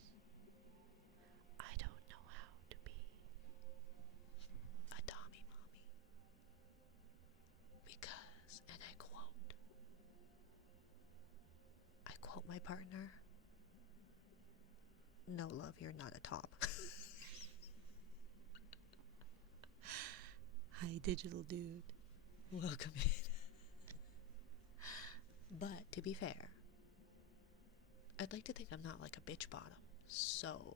I don't know how to be a Tommy mommy. Because, and I quote my partner, no love, you're not a top. Hi, digital dude. Welcome in. But to be fair, I'd like to think I'm not like a bitch bottom. So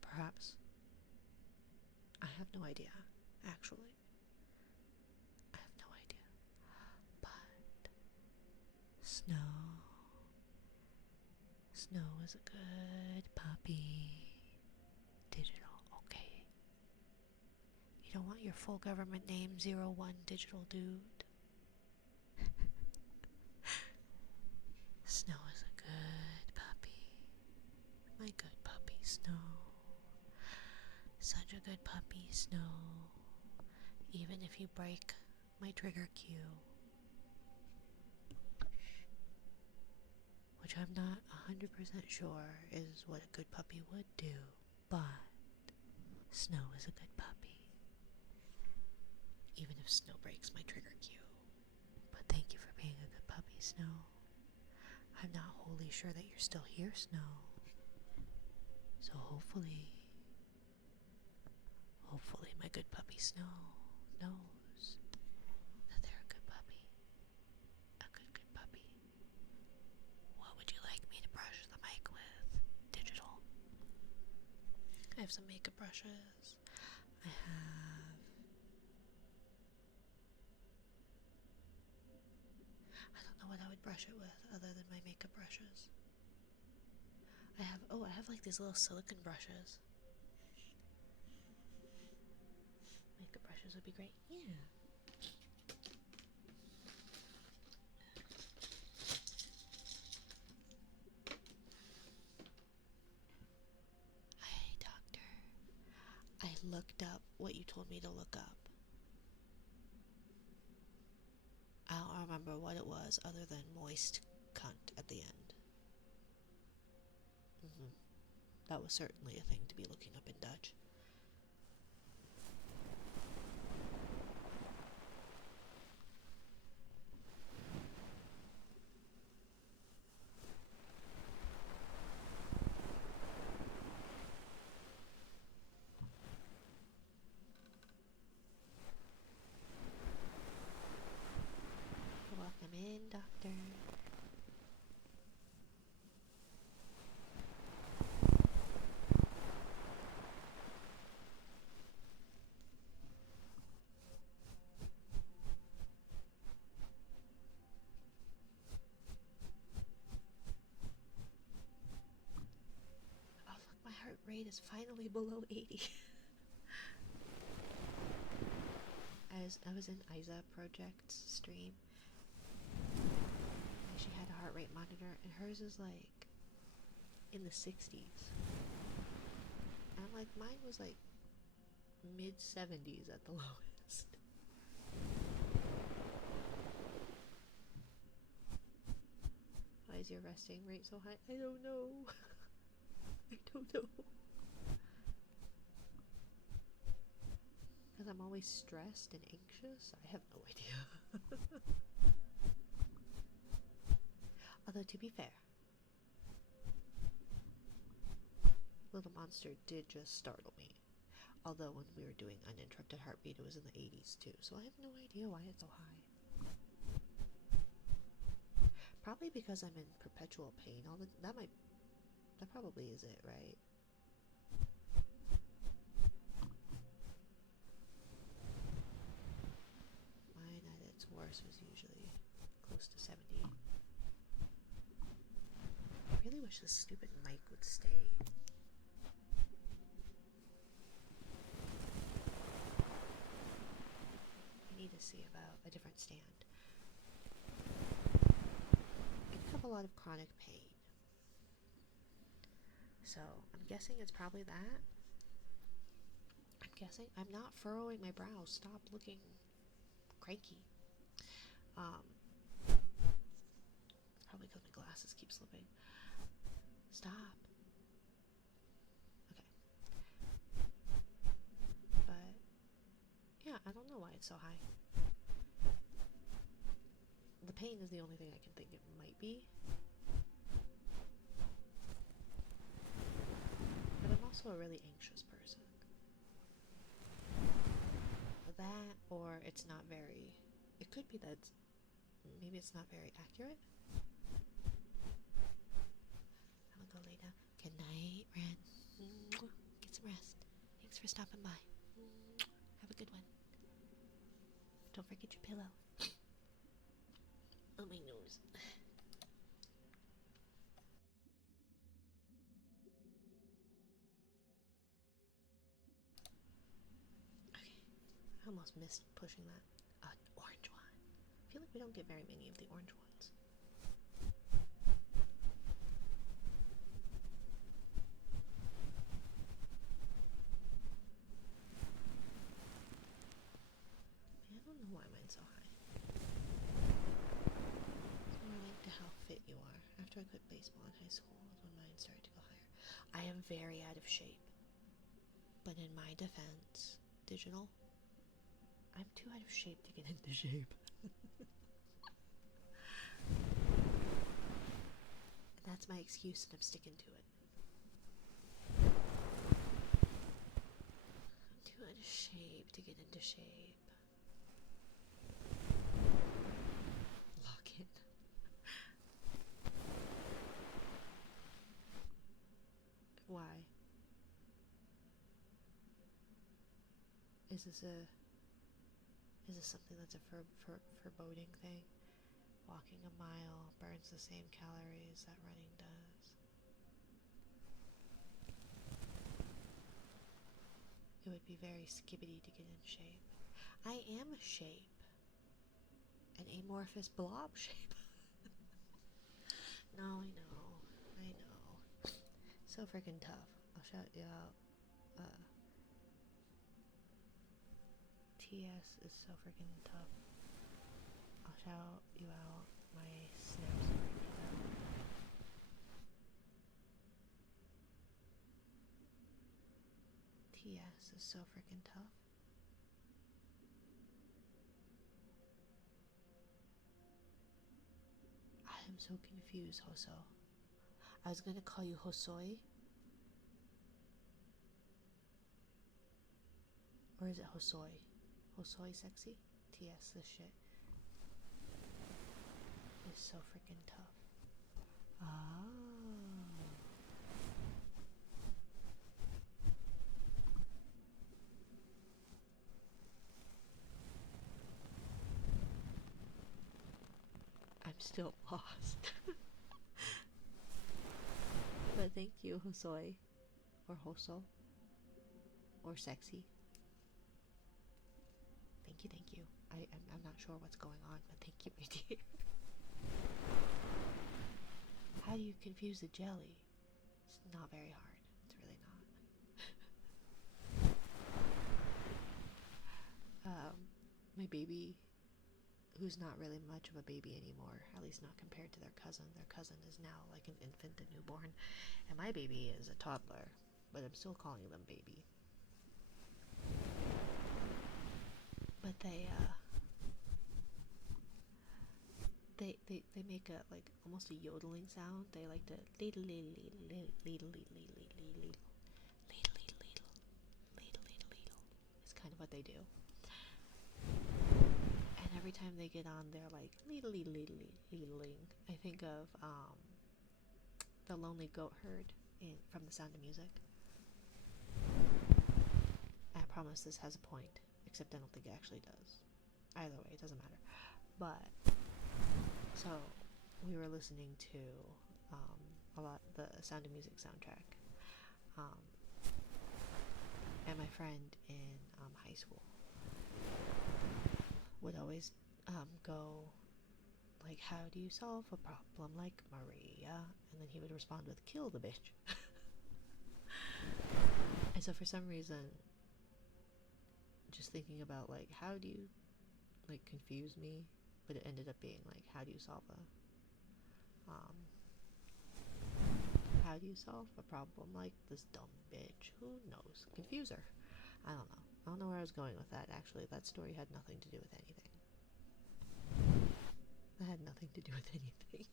perhaps. I have no idea, actually. I have no idea. But Snow is a good puppy. Digital, okay. You don't want your full government name 01 Digital Dude. Snow is a good puppy. My good puppy, Snow. Such a good puppy, Snow. Even if you break my trigger cue, which I'm not 100% sure is what a good puppy would do, but Snow is a good puppy. Even if Snow breaks my trigger cue. But thank you for being a good puppy, Snow. I'm not wholly sure that you're still here, Snow. So hopefully my good puppy Snow knows that they're a good puppy. A good puppy. What would you like me to brush the mic with? Digital. I have some makeup brushes. I don't know what I would brush it with other than my makeup brushes. I have like these little silicone brushes. Makeup brushes would be great. Yeah. Hey, doctor. I looked up what you told me to look up. I don't remember what it was other than moist cunt at the end. That was certainly a thing to be looking up in Dutch. Welcome in, doctor. Oh, look, my heart rate is finally below 80. I was in Isa Project's stream. And she had a heart rate monitor, and hers is like in the 60s. And like mine was like mid 70s at the lowest. Why is your resting rate so high? I don't know. I don't know. because I'm always stressed and anxious? I have no idea. Although, to be fair, Little Monster did just startle me. Although when we were doing Uninterrupted Heartbeat, it was in the 80s too, so I have no idea why it's so high. Probably because I'm in perpetual pain all the that probably is it, right? Mine at its worst was usually close to 70. I really wish this stupid mic would stay. I need to see about a different stand. I have a lot of chronic pain. So I'm guessing it's probably that. I'm guessing I'm not furrowing my brows. Stop looking cranky. Probably because my glasses keep slipping. Stop. Okay. But yeah, I don't know why it's so high. The pain is the only thing I can think it might be. But I'm also a really anxious person. That, or it's not very... It could be that maybe it's not very accurate. I'm gonna go lay down. Good night, Ren. Get some rest. Thanks for stopping by. Have a good one. Don't forget your pillow. Oh, my nose. Okay. I almost missed pushing that. Orange one. I feel like we don't get very many of the orange ones. I don't know why mine's so high. It's more linked to how fit you are. After I quit baseball in high school was when mine started to go higher. I am very out of shape. But in my defense, digital, I'm too out of shape to get into shape. And that's my excuse, and I'm sticking to it. I'm too out of shape to get into shape. Lock it. Why? Is this something that's a foreboding thing? Walking a mile burns the same calories that running does. It would be very skibbity to get in shape. I am a shape. An amorphous blob shape. No, I know. So freaking tough. I'll shout you out. TS is so freaking tough. I'll shout you out my snaps. TS is so freaking tough. I am so confused, Hoso. I was gonna call you Hosoi. Or is it Hosoi? Hosoi sexy? TS, this shit is so freaking tough. Oh. I'm still lost. But thank you, Hosoi. Or Hoso. Or sexy. Thank you. I'm not sure what's going on, but thank you, my dear. How do you confuse a jelly? It's not very hard. It's really not. My baby, who's not really much of a baby anymore, at least not compared to their cousin. Their cousin is now like an infant, a newborn, and my baby is a toddler, but I'm still calling them baby. but they make a like almost a yodeling sound. They like to ladle ladle ladle ladle ladle ladle ladle ladle ladle ladle ladle. It's kind of what they do. And every time they get on, they're like ladle ladle ladle ladling. I think of the lonely goat herd in from The Sound of Music. I promise this has a point, except I don't think it actually does. Either way, it doesn't matter. But so we were listening to a lot the Sound of Music soundtrack, um, and my friend in high school would always go like, "How do you solve a problem like Maria?" And then he would respond with, "Kill the bitch." And so for some reason, just thinking about like how do you like confuse me, but it ended up being like how do you solve a problem like this dumb bitch? Who knows? Confuse her. I don't know. I don't know where I was going with that. Actually, that story had nothing to do with anything. That had nothing to do with anything.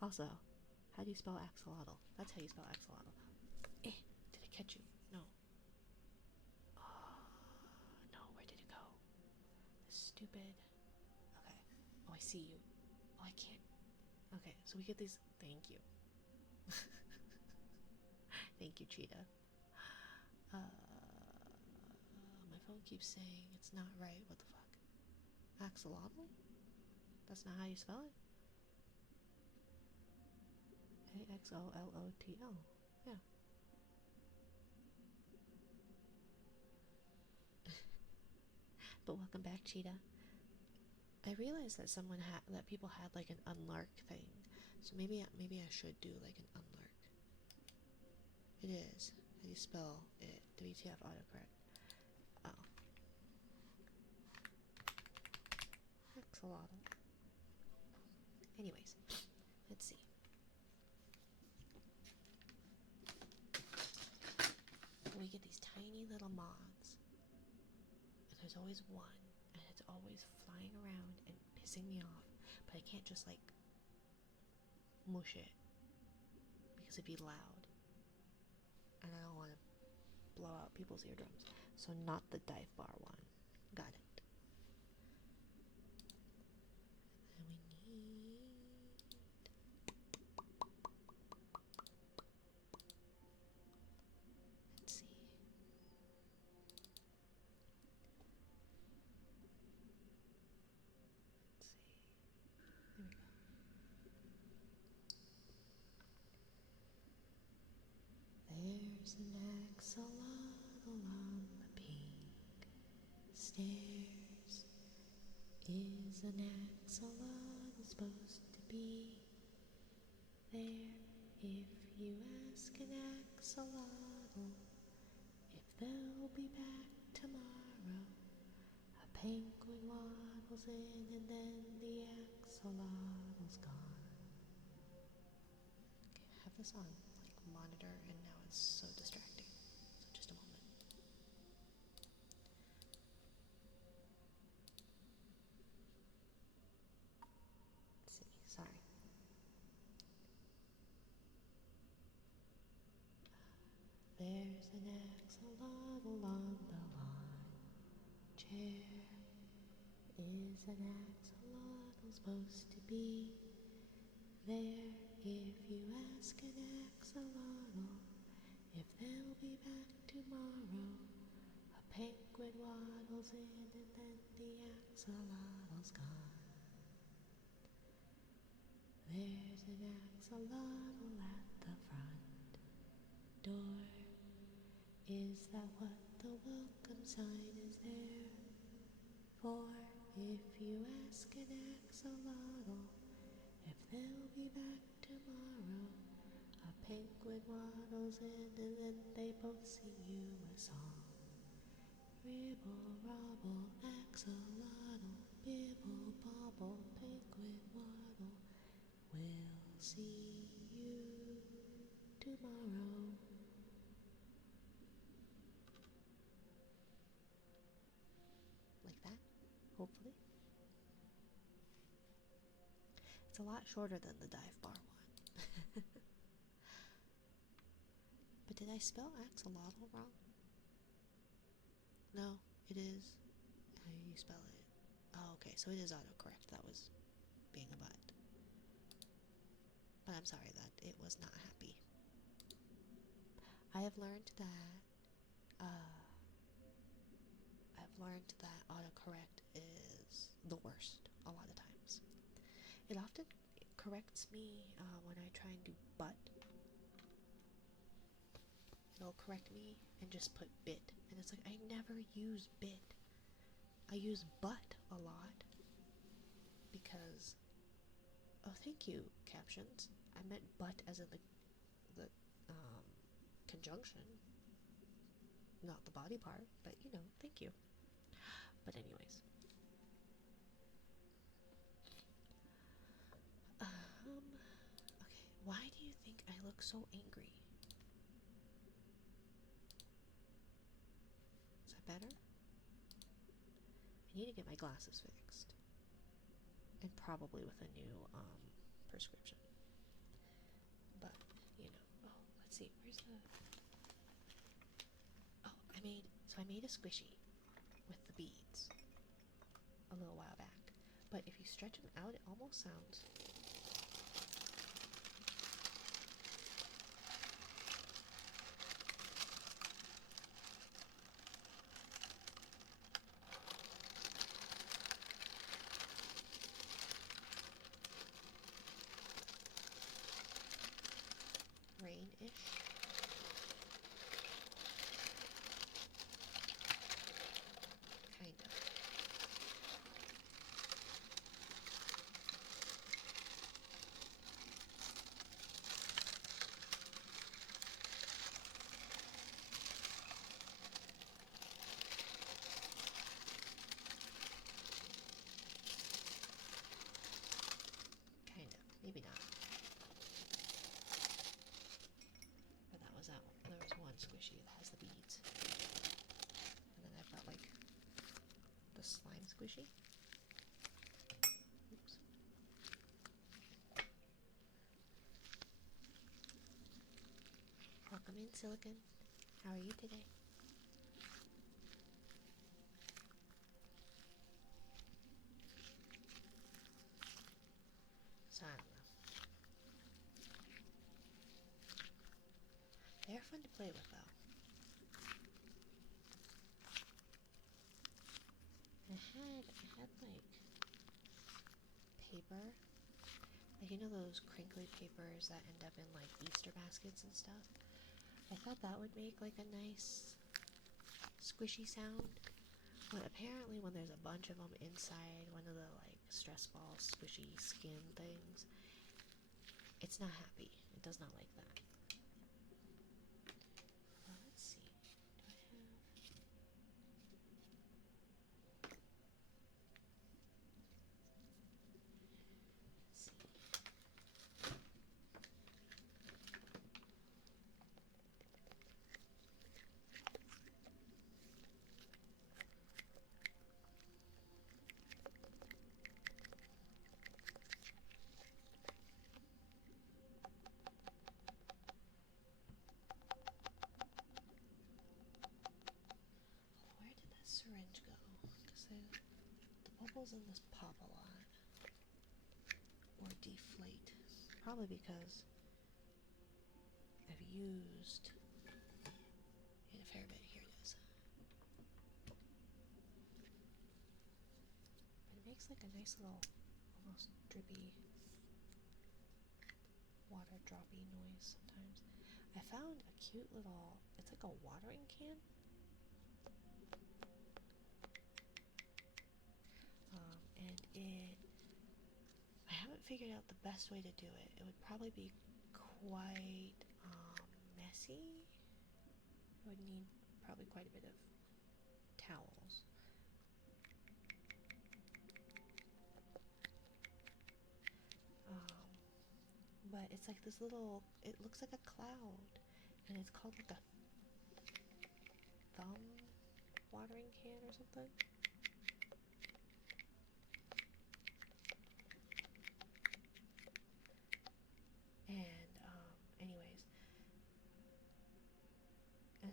Also, how do you spell axolotl? That's how you spell axolotl. Did it catch you? No. No, where did it go? This stupid. Okay. Oh, I see you. Oh, I can't. Okay, so we get these. Thank you. Thank you, Cheetah. My phone keeps saying it's not right. What the fuck? Axolotl? That's not how you spell it? Axolotl. Yeah. But welcome back, Cheetah. I realized that that people had like an unlark thing, so maybe I should do like an unlark. It is. How do you spell it? WTF autocorrect. Oh. Axolotl. Anyways, let's see. We get these tiny little moths, and there's always one, and it's always flying around and pissing me off, but I can't just like mush it because it'd be loud, and I don't want to blow out people's eardrums. So not the dive bar one. Got it. And we need. Let's see. There we go. There's an axolotl on the pink stairs. Is an axolotl supposed to be there? If you ask an axolotl if they'll be back tomorrow, a penguin waddles in and then the axolotl's gone. Okay, I have this on like monitor and now it's so distracting. So just a moment. Let's see, sorry. There's an axolotl on the lawn chair. Is an axolotl supposed to be there? If you ask an axolotl if they'll be back tomorrow, a penguin waddles in and then the axolotl's gone. There's an axolotl at the front door. Is that what the welcome sign is there for? If you ask an axolotl if they'll be back tomorrow, a penguin waddles in and then they both sing you a song. Ribble, robble, axolotl, bibble, bobble, penguin waddle, we'll see you tomorrow. It's a lot shorter than the dive bar one. But did I spell axolotl wrong? No, it is how you spell it. Oh, okay, so it is autocorrect. That was being a butt. But I'm sorry that it was not happy. I have learned that autocorrect is the worst a lot of times. It often corrects me when I try and do but. It'll correct me and just put bit, and it's like I never use bit. I use but a lot because, oh, thank you, captions. I meant but as in the conjunction, not the body part, but you know, thank you. But anyways, okay, why do you think I look so angry? Is that better? I need to get my glasses fixed, and probably with a new prescription. But you know, oh, let's see, where's the? Oh, I made a squishy with the beads a little while back. But if you stretch them out, it almost sounds rain-ish. Kind of. Kind of. Maybe not. But that was that one. There was one squishy that has the beads. And then I've got like the slime squishy. Oops. Welcome in, Silicon. How are you today? So I don't know. They're fun to play with though. I had like paper, like you know those crinkly papers that end up in like Easter baskets and stuff. I thought that would make like a nice squishy sound, but apparently when there's a bunch of them inside one of the like stress ball squishy skin things, it's not happy. It does not like that. Well, let's see. Do I have? Let's see. Where did that syringe go? Because the bubbles in this pop a lot. Or deflate. Probably because I've used it a fair bit. Here it is. But it makes like a nice little, almost drippy, water droppy noise sometimes. I found a cute little, it's like a watering can. And I haven't figured out the best way to do it. It would probably be quite messy. I would need probably quite a bit of towels. But it's like this little, it looks like a cloud, and it's called like a thumb watering can or something.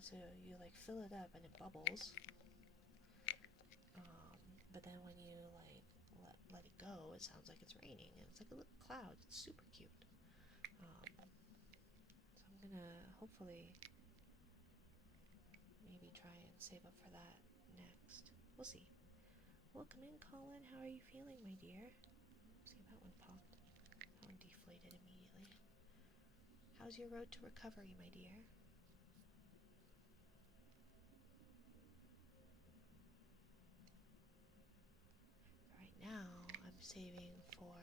And so you like fill it up and it bubbles. But then when you like let it go, it sounds like it's raining, and it's like a little cloud. It's super cute. So I'm gonna hopefully maybe try and save up for that next. We'll see. Welcome in, Colin. How are you feeling, my dear? See, that one popped. That one deflated immediately. How's your road to recovery, my dear? Right now, I'm saving for,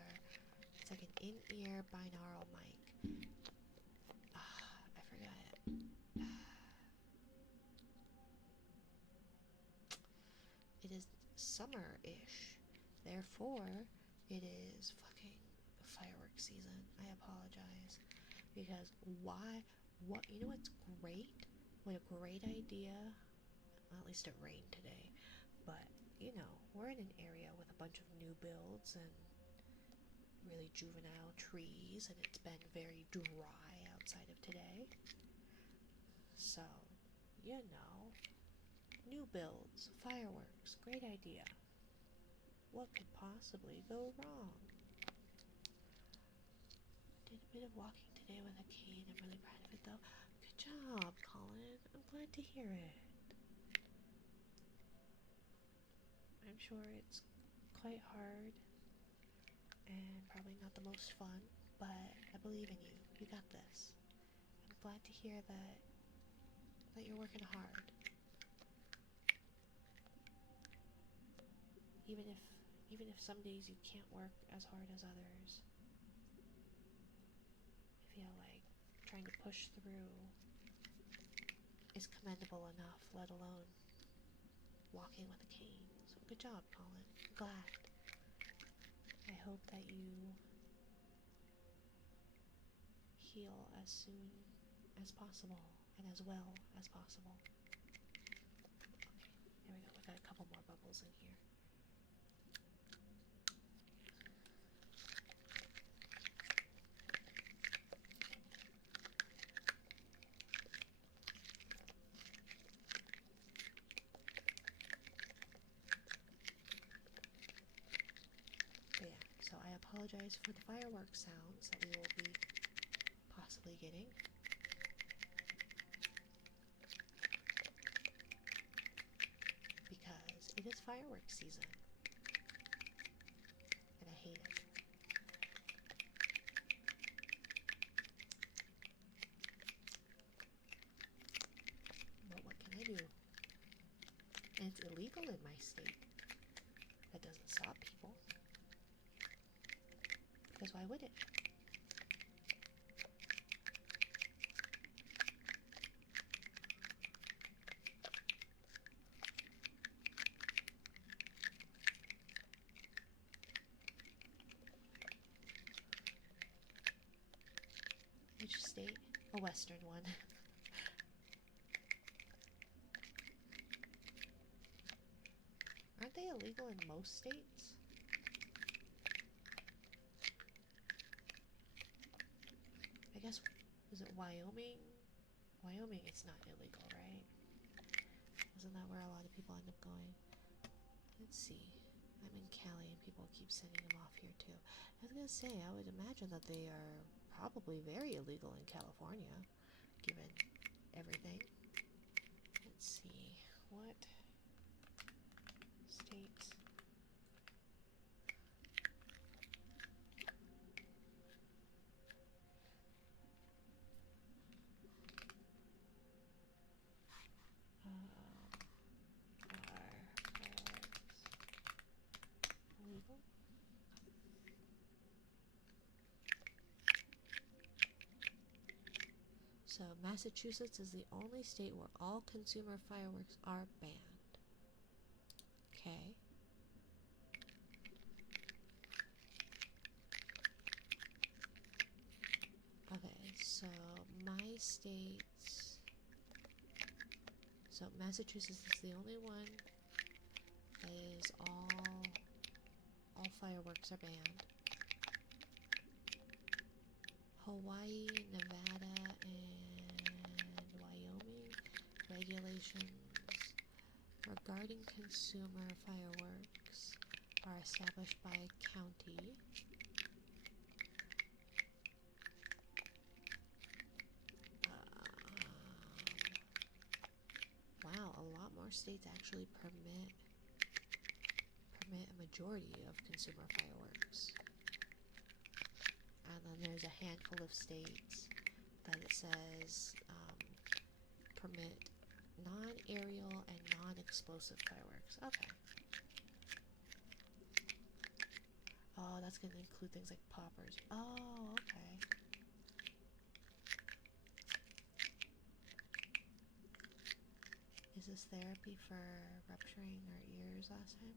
it's like an in-ear binaural mic. I forgot it. It is summer-ish. Therefore, it is fucking fireworks season. I apologize. Because why? What? You know what's great? What a great idea. Well, at least it rained today. But, you know, we're in an area with a bunch of new builds and really juvenile trees, and it's been very dry outside of today. So, you know, new builds, fireworks, great idea. What could possibly go wrong? Did a bit of walking today with a cane. I'm really proud of it though. Good job, Colin. I'm glad to hear it. I'm sure it's quite hard and probably not the most fun, but I believe in you. You got this. I'm glad to hear that you're working hard. Even if some days you can't work as hard as others, I feel like trying to push through is commendable enough, let alone walking with a cane. So good job, Colin. I'm glad. I hope that you heal as soon as possible and as well as possible. Okay, there we go. We got a couple more bubbles in here. But yeah, so I apologize for the fireworks sounds that we will be possibly getting. Because it is fireworks season. And I hate it. But what can I do? And it's illegal in my state. That doesn't stop people. Because why would it? Which state? A western one. Aren't they illegal in most states? I guess, is it Wyoming? Wyoming, it's not illegal, right? Isn't that where a lot of people end up going? Let's see. I'm in Cali and people keep sending them off here too. I was gonna say, I would imagine that they are probably very illegal in California, given everything. Let's see. What states? Are legal? So Massachusetts is the only state where all consumer fireworks are banned. Okay. Okay, so my states. So Massachusetts is the only one that is all fireworks are banned. Hawaii, Nevada, and Wyoming, but regulations regarding consumer fireworks are established by a county. Wow, a lot more states actually permit a majority of consumer fireworks. And then there's a handful of states that it says permit non-aerial and non-explosive fireworks. Okay. Oh, that's going to include things like poppers. Oh, okay. Is this therapy for rupturing our ears last time?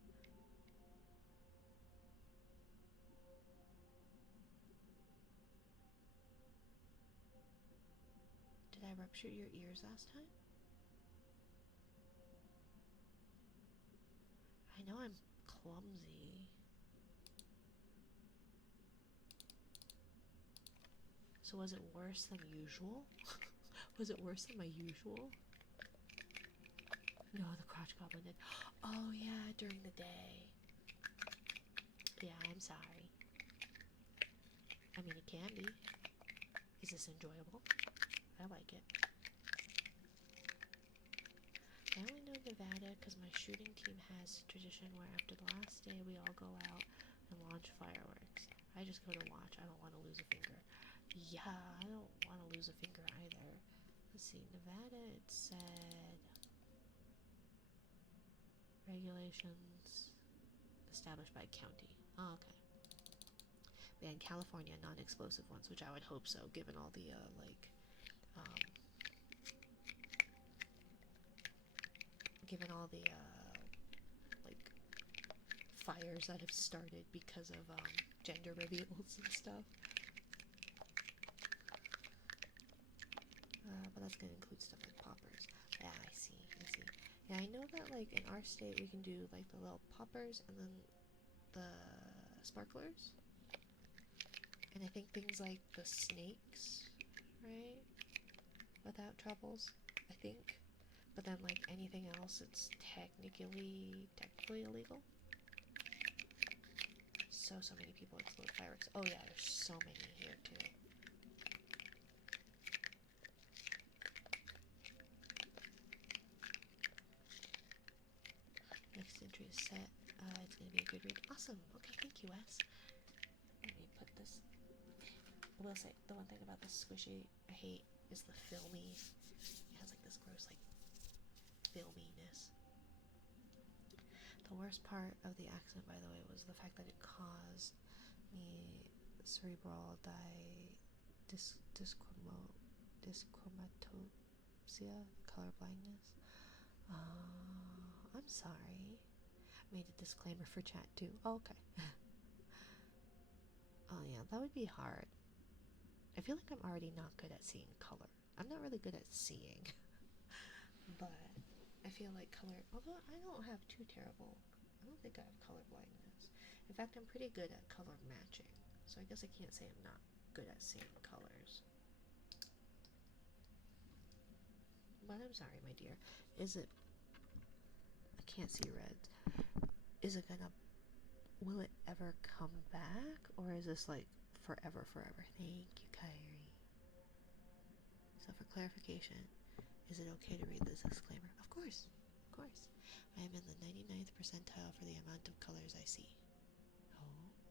Did I rupture your ears last time? I know I'm clumsy. So was it worse than usual? Was it worse than my usual? No, the crotch goblin did. Oh yeah, during the day. Yeah, I'm sorry. I mean, it can be. Is this enjoyable? I like it. I only know Nevada because my shooting team has a tradition where after the last day we all go out and launch fireworks. I just go to watch. I don't want to lose a finger. Yeah, I don't want to lose a finger either. Let's see, Nevada, it said regulations established by county. Oh, okay. And California, non-explosive ones, which I would hope so, given all the given all the like fires that have started because of gender reveals and stuff. But that's gonna include stuff like poppers. Yeah, I see. Yeah, I know that like in our state we can do like the little poppers and then the sparklers. And I think things like the snakes, right? Without troubles, I think. But then like anything else, it's technically illegal. So many people explode fireworks. Oh yeah, there's so many here too. Next entry is set. It's gonna be a good read. Awesome. Okay, thank you, Wes. Let me put this. I will say the one thing about this squishy I hate is the filmy. It has like this gross like filminess. The worst part of the accident, by the way, was the fact that it caused me cerebral dyschromatopsia, color blindness. I'm sorry. I made a disclaimer for chat too. Oh, okay. Oh yeah, that would be hard. I feel like I'm already not good at seeing color. I'm not really good at seeing. But I feel like color, although I don't have too terrible, I don't think I have color blindness. In fact, I'm pretty good at color matching. So I guess I can't say I'm not good at seeing colors. But I'm sorry, my dear. Is it, I can't see red. Is it gonna, will it ever come back? Or is this like forever? Thank you, Kyrie. So for clarification, is it okay to read this disclaimer? Of course. I am in the 99th percentile for the amount of colors I see.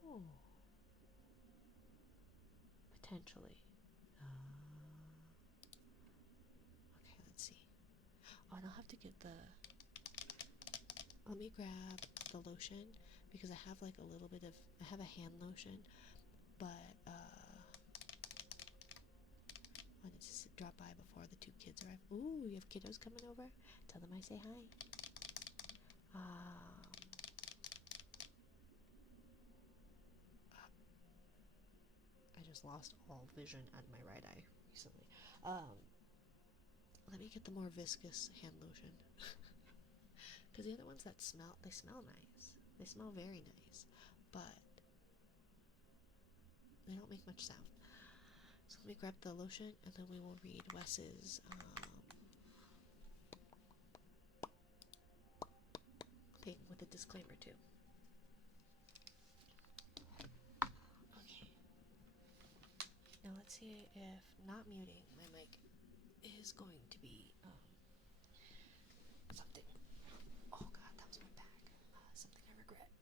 Oh. Potentially. Okay, let's see. Oh, and I'll have to get the... Let me grab the lotion, because I have like a little bit of... I have a hand lotion, but I wanted to drop by before the two kids arrive. Ooh, you have kiddos coming over? Tell them I say hi. I just lost all vision out of my right eye recently. Let me get the more viscous hand lotion. Because the other ones that smell, they smell nice. They smell very nice. But they don't make much sound. So let me grab the lotion and then we will read Wes's disclaimer too. Okay. Now let's see if not muting my mic is going to be something. Oh god, that was my bag. Something I regret.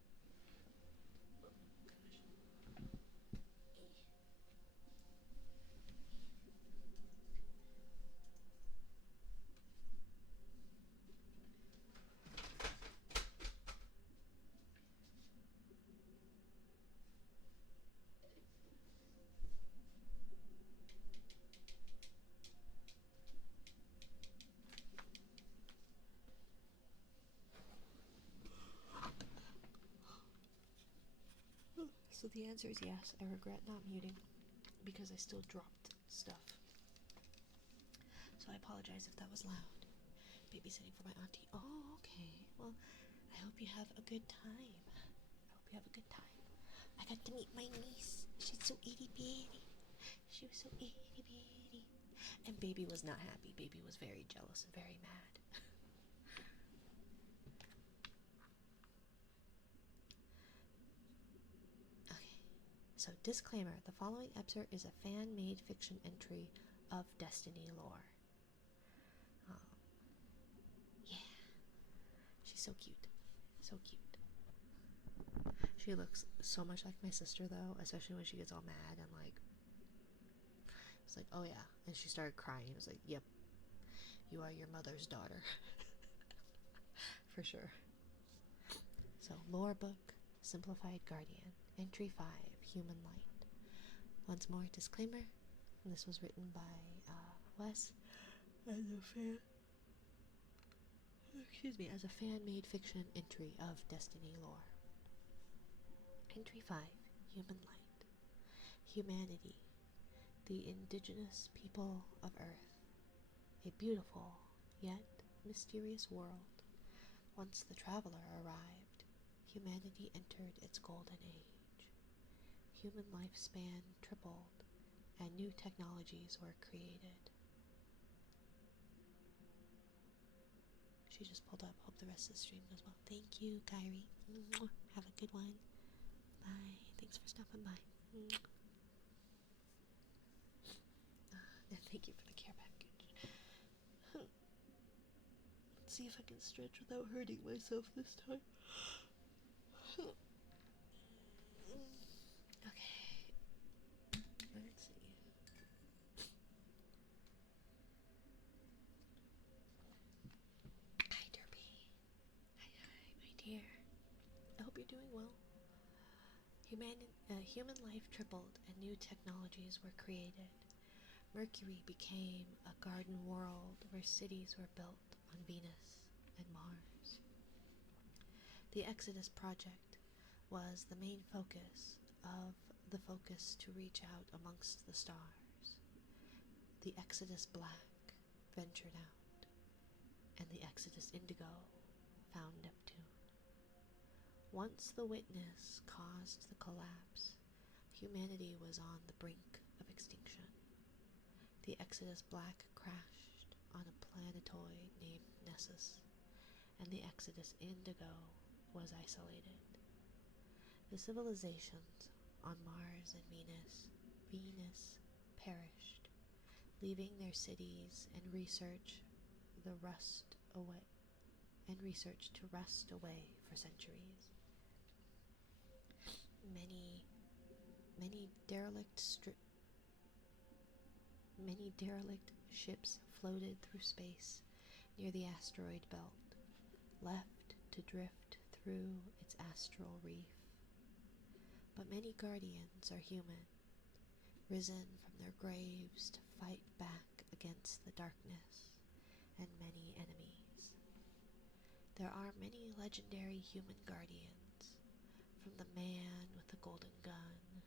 Oh, so the answer is yes, I regret not muting because I still dropped stuff. So I apologize if that was loud. Babysitting for my auntie. Oh, okay. Well, I hope you have a good time. I hope you have a good time. I got to meet my niece. She's so itty bitty. She was so itty bitty. And baby was not happy. Baby was very jealous and very mad. Okay. So, disclaimer, the following excerpt is a fan-made fiction entry of Destiny lore. Yeah. She's so cute. So cute. She looks so much like my sister, though, especially when she gets all mad and like, it's like, oh yeah. And she started crying. It was like, yep, you are your mother's daughter. For sure. So, lore book, Simplified Guardian, Entry 5, Human Light. Once more, disclaimer, this was written by Wes as a fan-made fiction entry of Destiny lore. Entry 5, Human Light. Humanity, the indigenous people of Earth. A beautiful, yet mysterious world. Once the traveler arrived, humanity entered its golden age. Human lifespan tripled, and new technologies were created. She just pulled up. Hope the rest of the stream goes well. Thank you, Kyrie. Have a good one. Bye. Thanks for stopping by. And thank you for the care package. Let's see if I can stretch without hurting myself this time. Okay. Let's see. Hi, Derby. Hi, my dear. I hope you're doing well. Human life tripled and new technologies were created. Mercury became a garden world where cities were built on Venus and Mars. The Exodus Project was the main focus of the focus to reach out amongst the stars. The Exodus Black ventured out, and the Exodus Indigo found Neptune. Once the Witness caused the collapse, humanity was on the brink of extinction. The Exodus Black crashed on a planetoid named Nessus, and the Exodus Indigo was isolated. The civilizations on Mars and Venus perished, leaving their cities and research to rust away for centuries. Many derelict ships floated through space near the asteroid belt, left to drift through its astral reef. But many guardians are human, risen from their graves to fight back against the darkness and many enemies. There are many legendary human guardians, from the man with the golden gun,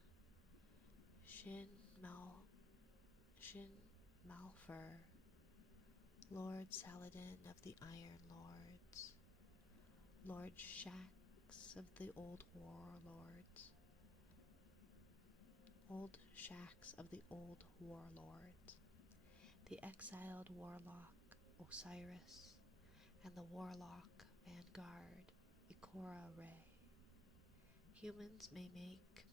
Shin Malphur, Lord Saladin of the Iron Lords, Lord Shax of the Old Warlords, the exiled warlock Osiris, and the warlock vanguard Ikora Ray. Humans may make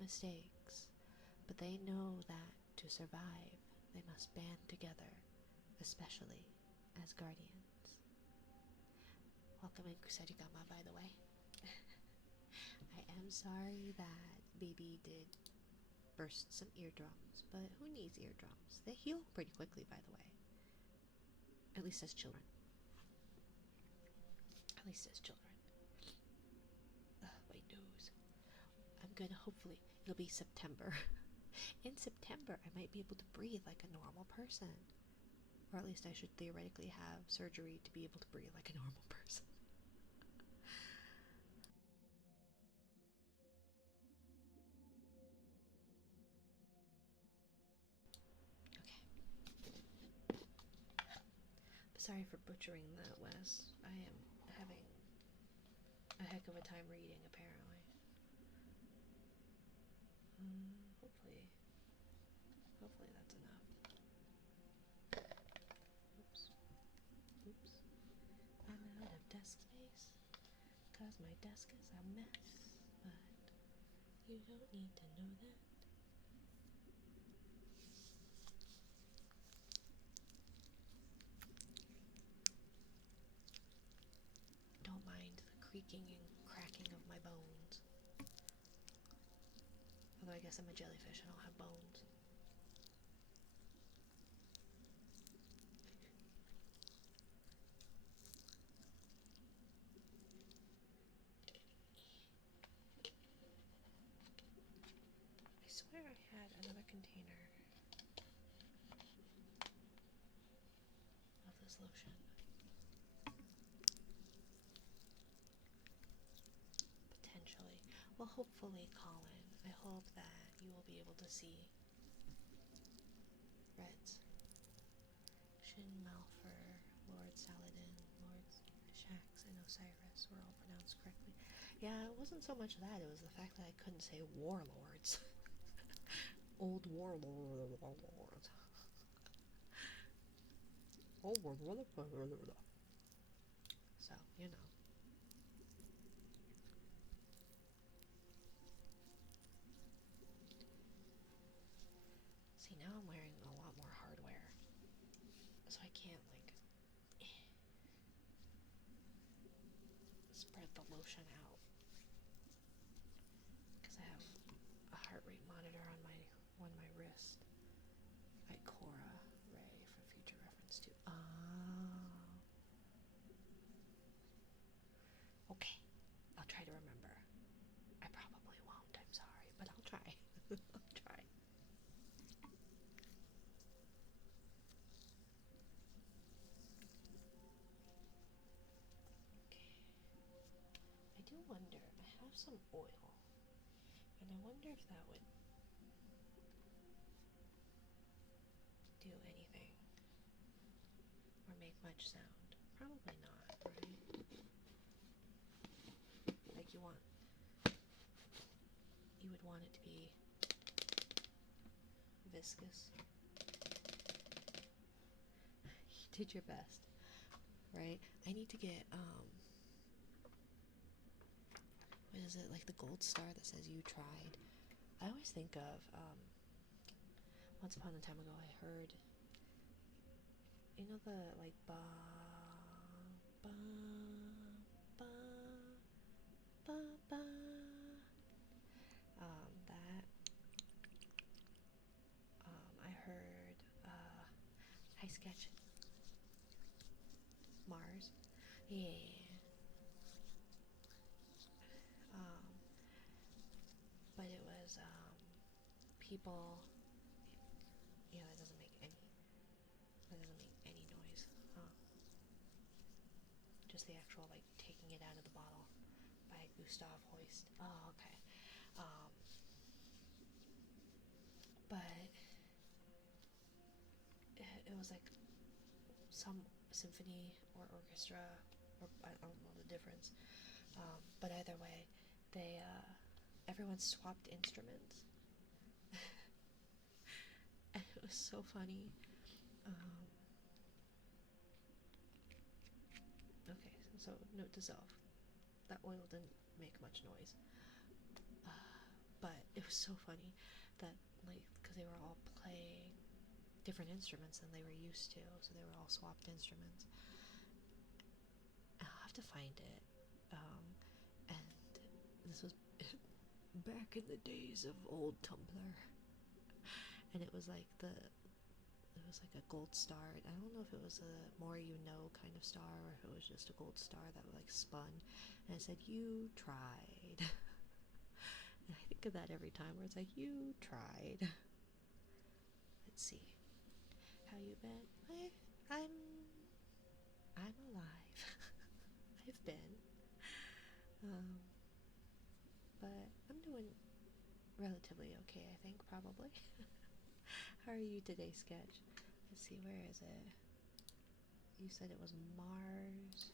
mistakes, but they know that to survive, they must band together, especially as guardians. Welcome in, Kusarigama, by the way. I am sorry that baby did burst some eardrums, but who needs eardrums? They heal pretty quickly, by the way. At least as children. At least as children. My nose. I'm gonna, hopefully, it'll be September. In September, I might be able to breathe like a normal person. Or at least I should theoretically have surgery to be able to breathe like a normal person. Okay. Sorry for butchering that, Wes. I am having a heck of a time reading, apparently. Hopefully that's enough. Oops. Oops. I'm out of desk space, cause my desk is a mess, but you don't need to know that. Don't mind the creaking and cracking of my bones. Although I guess I'm a jellyfish, I don't have bones. I swear I had another container of this lotion. Potentially. Well, hopefully, Colin, I hope that you will be able to see Reds. Shin Malphur, Lord Saladin, Lord Shax, and Osiris were all pronounced correctly. Yeah, it wasn't so much that, it was the fact that I couldn't say warlords. Old warlords. Oh, so, you know. See, now I'm wearing a lot more hardware, so I can't, like, spread the lotion out. Because I have a heart rate monitor on my wrist. Ikora Ray for future reference too. Okay, I'll try to remember. I probably won't, I'm sorry, but I'll try. I'll try. Okay. I do wonder, I have some oil, and I wonder if that would do anything or make much sound. Probably not, right? Like you would want it to be viscous. You did your best, right? I need to get, what is it, like the gold star that says you tried. I always think of, once upon a time ago I heard, you know the, like, ba, ba, ba, ba, ba, that, I heard, High Sketch, Mars, yeah, but it was, people, yeah, that doesn't make any noise, huh? Just the actual, like, taking it out of the bottle by Gustav Holst. Oh, okay. But it was like some symphony or orchestra, or I don't know the difference. But either way, they everyone swapped instruments, and it was so funny. Okay, So note to self, that oil didn't make much noise. But it was so funny that, like, because they were all playing different instruments than they were used to, so they were all swapped instruments. I'll have to find it. And this was back in the days of old Tumblr, and it was like a gold star. I don't know if it was a more you know kind of star, or if it was just a gold star that like spun, and it said "you tried." And I think of that every time, where it's like "you tried." Let's see, how you been? I'm alive. I've been, but I'm doing relatively okay. I think probably. How are you today, Sketch? Let's see, where is it? You said it was Mars.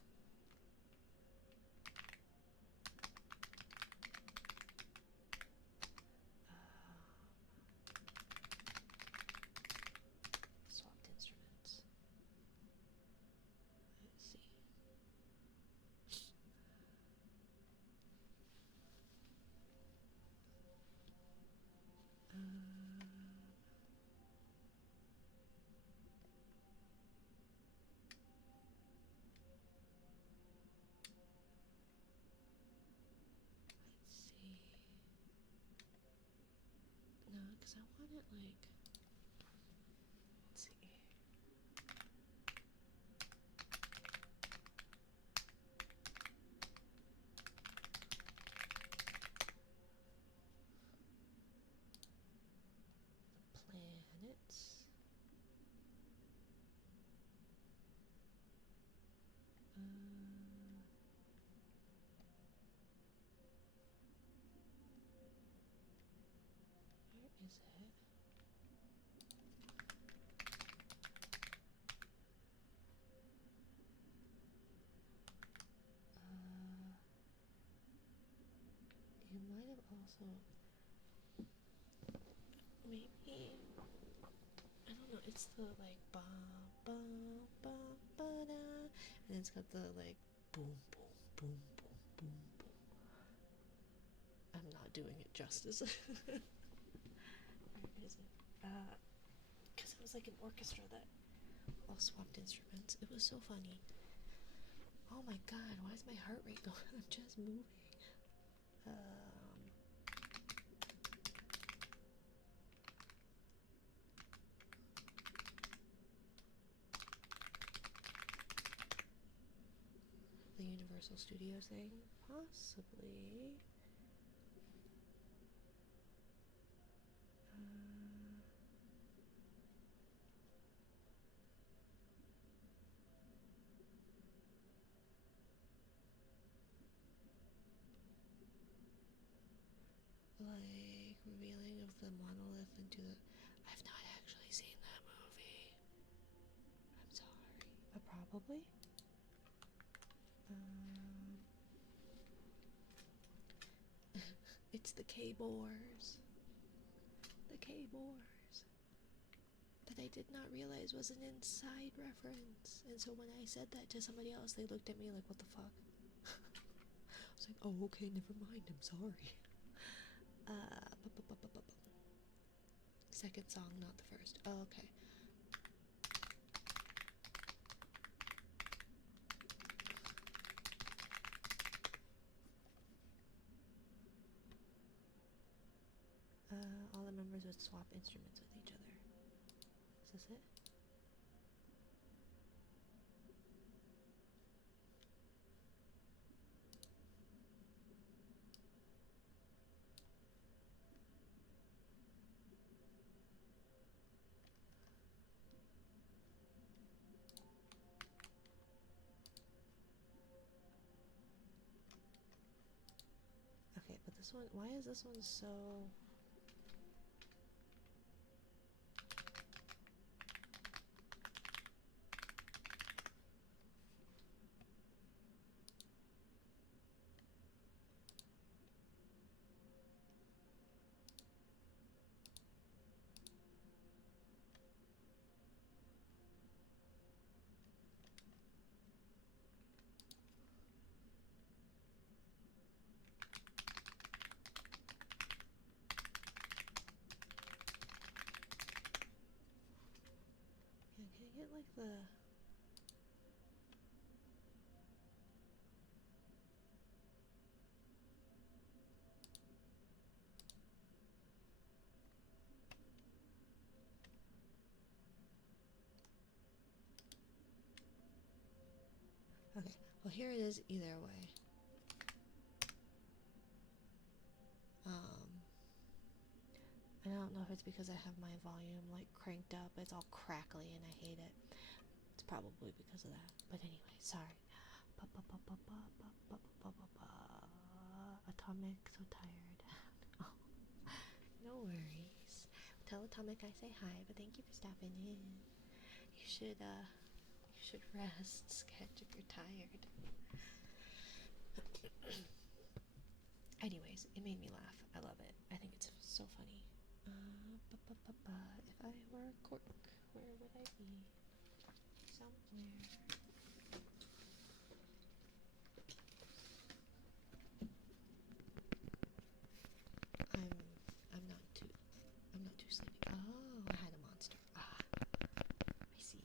Swapped instruments. Let's see. Let's see. No, because I want it like. Let's see. Planets. Where is it? You might have also maybe, I don't know. It's the like ba ba ba ba da, and it's got the like boom boom boom boom boom boom. I'm not doing it justice. Where is it? Because it was like an orchestra that all swapped instruments. It was so funny. Oh my god, why is my heart rate going? I'm just moving. The Universal Studios thing? Possibly. Like, revealing of the monolith into the. I've not actually seen that movie. I'm sorry. But probably. It's the K-Boars. The K-Boars. That I did not realize was an inside reference. And so when I said that to somebody else, they looked at me like, what the fuck? I was like, oh, okay, never mind, I'm sorry. Second song, not the first. Oh, okay. All the members would swap instruments with each other. Is this it? Okay, but this one, why is this one so... the... Okay, well here it is either way. I don't know if it's because I have my volume like cranked up. It's all crackly and I hate it. It's probably because of that. But anyway, sorry. Atomic, so tired. Oh, no worries. Tell Atomic I say hi, but thank you for stopping in. You should rest, Sketch, if you're tired. Anyways, it made me laugh. I love it. I think it's so funny. If I were a cork, where would I be? Somewhere. I'm not too sleepy. Oh, I had a monster. Ah, I see.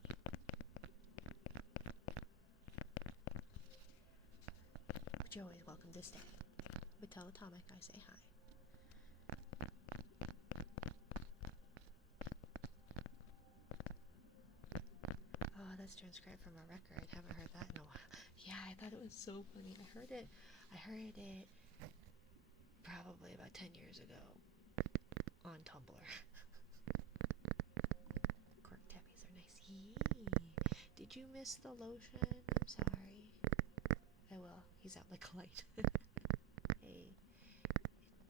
But you're always welcome to stay. But tell Atomic I say hi. Oh, that's transcribed from a record. Haven't heard that in a while. Yeah, I thought it was so funny. I heard it probably about 10 years ago on Tumblr. Cork tappies are nice. Yee. Did you miss the lotion? I'm sorry. I will. He's out like a light. Hey,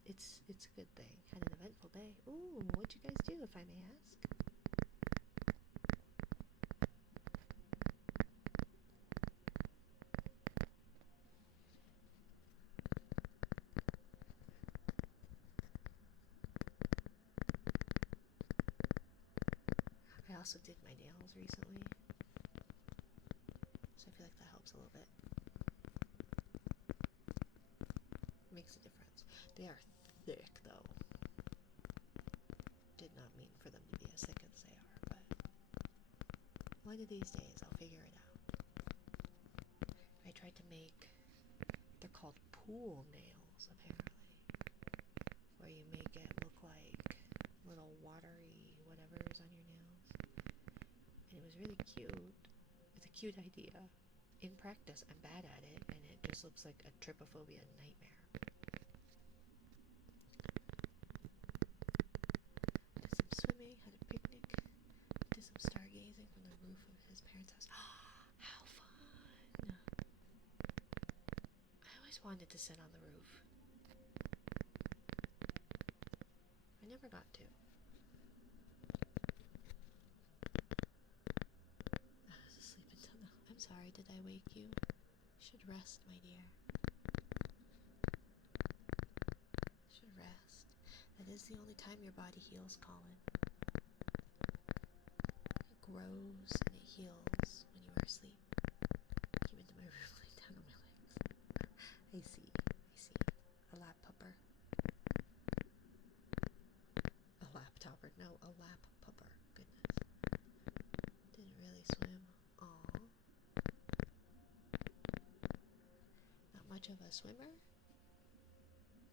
it's a good thing. Had an eventful day. Ooh, what'd you guys do, if I may ask? I also did my nails recently, so I feel like that helps a little bit. Makes a difference. They are thick, though. Did not mean for them to be as thick as they are, but one of these days I'll figure it out. I tried to make, they're called pool nails, apparently, where you make it look like little watery whatever's on your nails. And it was really cute. It's a cute idea. In practice, I'm bad at it, and it just looks like a trypophobia nightmare. Did some swimming, had a picnic, did some stargazing from the roof of his parents' house. How fun! I always wanted to sit on the roof. I never got to. I was asleep until now. I'm sorry, did I wake you? You should rest, my dear. You should rest. That is the only time your body heals, Colin. It grows and it heals when you are asleep. I came into my room, laid down on my legs. I see. A lap pupper. A laptopper. No, a lap pupper. Goodness. Didn't really swim. Aw. Not much of a swimmer?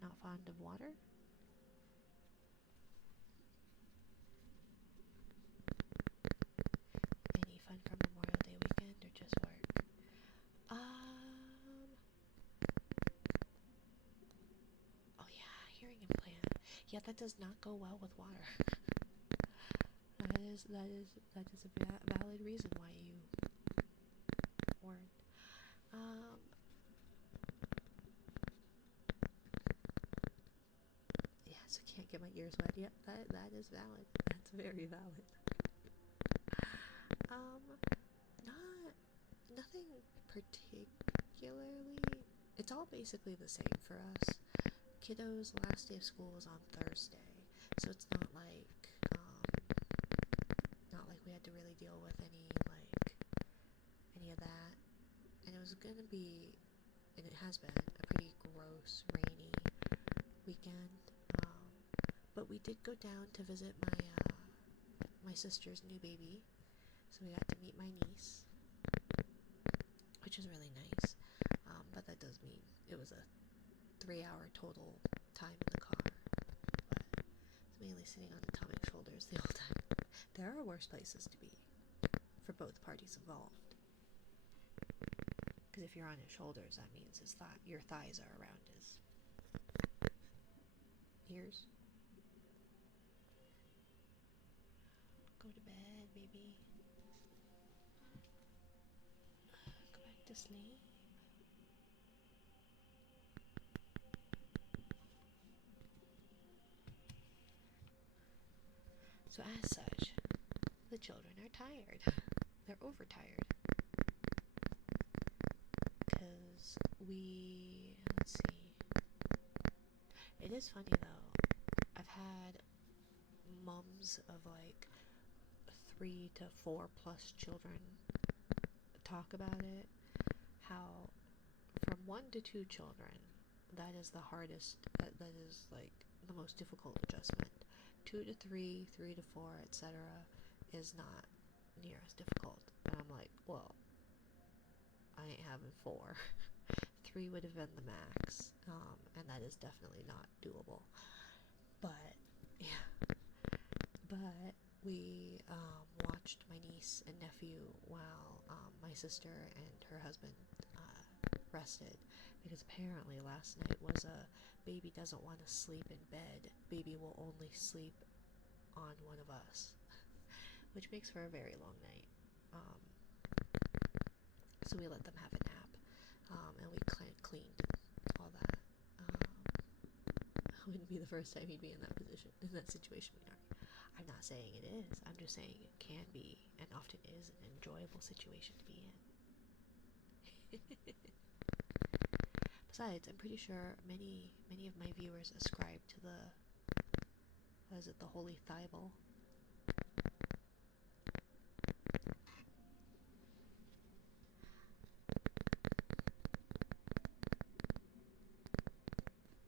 Not fond of water? Any fun for Memorial Day weekend or just work? Oh yeah, hearing implant. Yeah, that does not go well with water. that is a valid reason why you weren't. Yeah, so can't get my ears wet. Yep, that is valid. That's very valid. Nothing particularly. It's all basically the same for us. Kiddo's last day of school was on Thursday, so it's not like we had to really deal with any of that. And it was gonna be, and it has been, a pretty gross, rainy weekend. But we did go down to visit my sister's new baby, So we got to meet my niece, which is really nice. But that does mean it was a 3-hour total time in the car. But it's mainly sitting on atomic shoulders the whole time. There are worse places to be for both parties involved. Because if you're on his shoulders, that means your thighs are around his ears. Go to bed, baby. Go back to sleep. So as such, the children are tired. They're overtired. Because let's see. It is funny though. I've had mums of like 3 to 4 plus children talk about it. How from 1 to 2 children, that is the hardest, that is like the most difficult adjustment. 2 to 3, 3 to 4, etc. is not near as difficult. And I'm like, well, I ain't having 4. 3 would have been the max, and that is definitely not doable. But yeah, but we watched my niece and nephew while my sister and her husband rested, because apparently last night was a baby doesn't want to sleep in bed, baby will only sleep on one of us, which makes for a very long night. So we let them have a nap, and we cleaned all that. It wouldn't be the first time he'd be in that position, in that situation we are. I'm not saying it is, I'm just saying it can be, and often is, an enjoyable situation to be in. Besides, I'm pretty sure many of my viewers ascribe to the Holy Bible.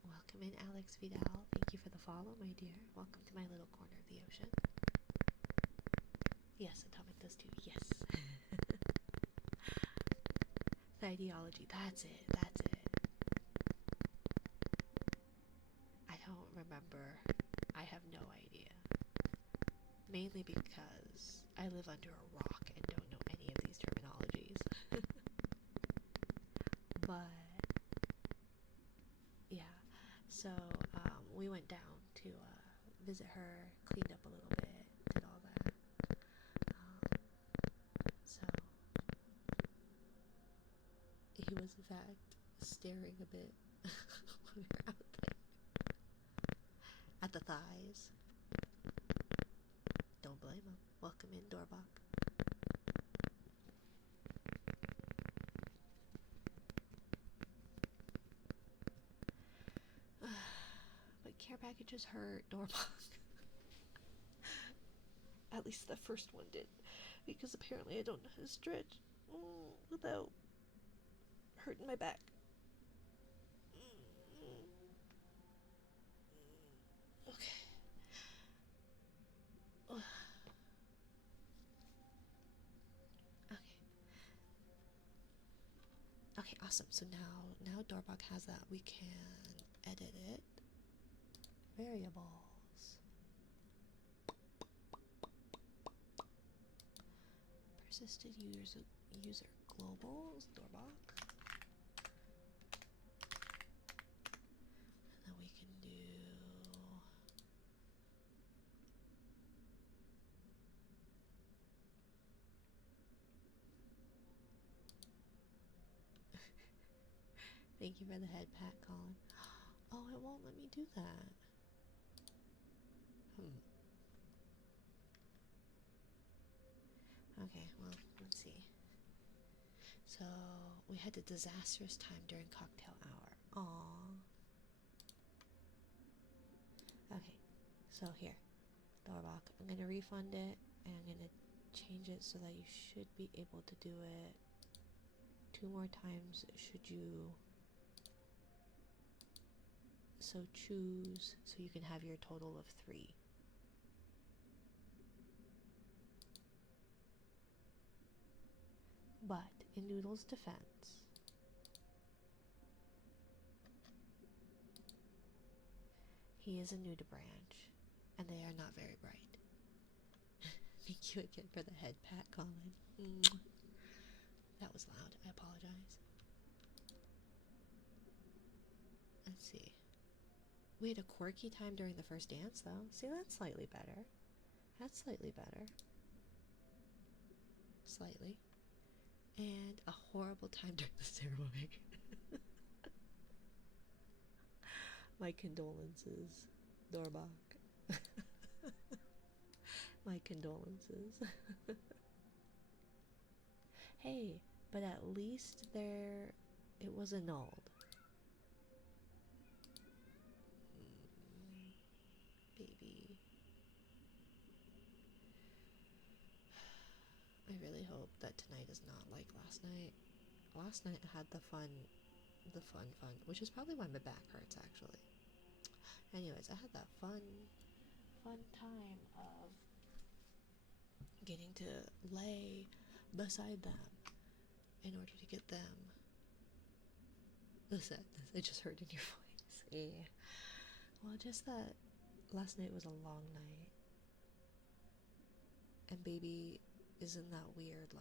Welcome in, Alex Vidal. Thank you for the follow, my dear. Welcome to my little corner of the ocean. Yes, Atomic does too. Yes. The ideology. That's it. I don't remember. I have no idea. Mainly because I live under a rock and don't know any of these terminologies. But yeah, so we went down to visit her, cleaned up a little bit, did all that. So he was in fact staring a bit when we were out there at the thighs. Don't blame him. Welcome in, Dorbach. But care packages hurt, Dorbach. At least the first one did, because apparently I don't know how to stretch without hurting my back. Okay. Okay, awesome. So now Dorbach has that. We can edit it. Variables. Persisted user globals, Dorbach. And then we can do thank you for the head pat, Colin. Oh, it won't let me do that. Okay, well, let's see. So, we had a disastrous time during cocktail hour. Aww. Okay, so here, Dorbach, I'm gonna refund it, and I'm gonna change it so that you should be able to do it 2 more times should you so choose, so you can have your total of 3. But in Noodle's defense, he is a nudibranch, and they are not very bright. Thank you again for the head pat, Colin. That was loud. I apologize. Let's see. We had a quirky time during the first dance, though. See, that's slightly better. That's slightly better. Slightly. And a horrible time during the ceremony. My condolences, Dorbach. My condolences. Hey, but at least it was annulled. Baby. I really hope that tonight is not like last night. Last night I had the fun, which is probably why my back hurts actually. Anyways, I had that fun time of getting to lay beside them in order to get them the sadness I just heard in your voice. Yeah. Well, just that last night was a long night, and baby is in that weird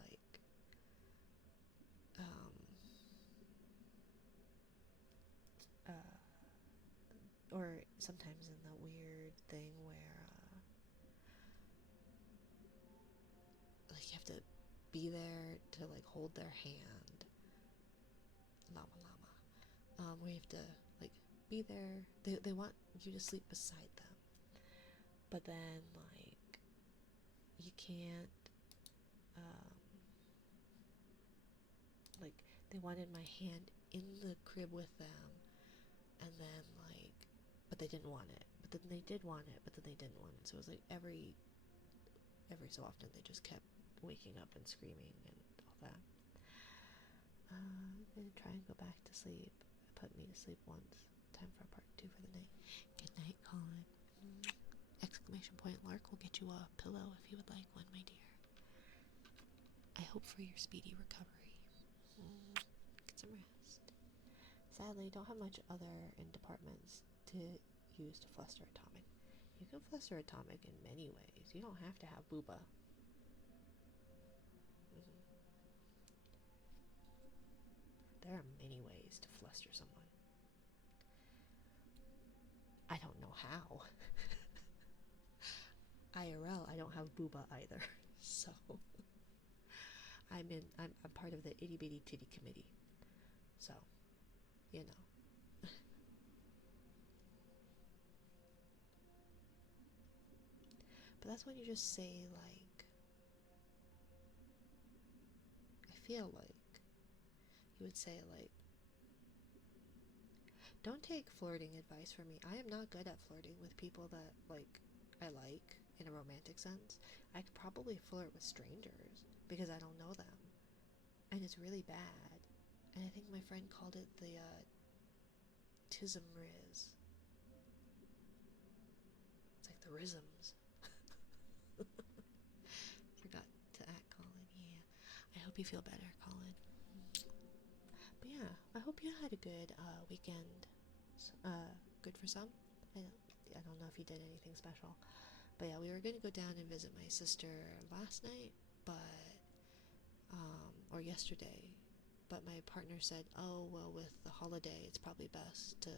or sometimes in the weird thing where like you have to be there to like hold their hand, where you have to like be there. They want you to sleep beside them, but then like you can't like they wanted my hand in the crib with them, and then like but they didn't want it, but then they did want it, but then they didn't want it. So it was like every so often they just kept waking up and screaming and all that. I'm gonna try and go back to sleep. Put me to sleep once. Time for part 2 for the night. Good night, Colin. Exclamation point Lark will get you a pillow if you would like one, my dear. I hope for your speedy recovery. Get some rest. Sadly, don't have much other in departments to use to fluster Atomic. You can fluster Atomic in many ways. You don't have to have Booba. There are many ways to fluster someone. I don't know how. IRL, I don't have Booba either. So I'm part of the itty bitty titty committee. So, you know. But that's when you just say like, I feel like you would say like, don't take flirting advice from me. I am not good at flirting with people that like I like in a romantic sense. I could probably flirt with strangers because I don't know them, and it's really bad. And I think my friend called it the tism riz. It's like the rhythms. Forgot to add Colin. Yeah, I hope you feel better, Colin. But yeah, I hope you had a good weekend. Good for some. I don't know if you did anything special. But yeah, we were going to go down and visit my sister last night, but or yesterday. But my partner said, oh, well, with the holiday, it's probably best to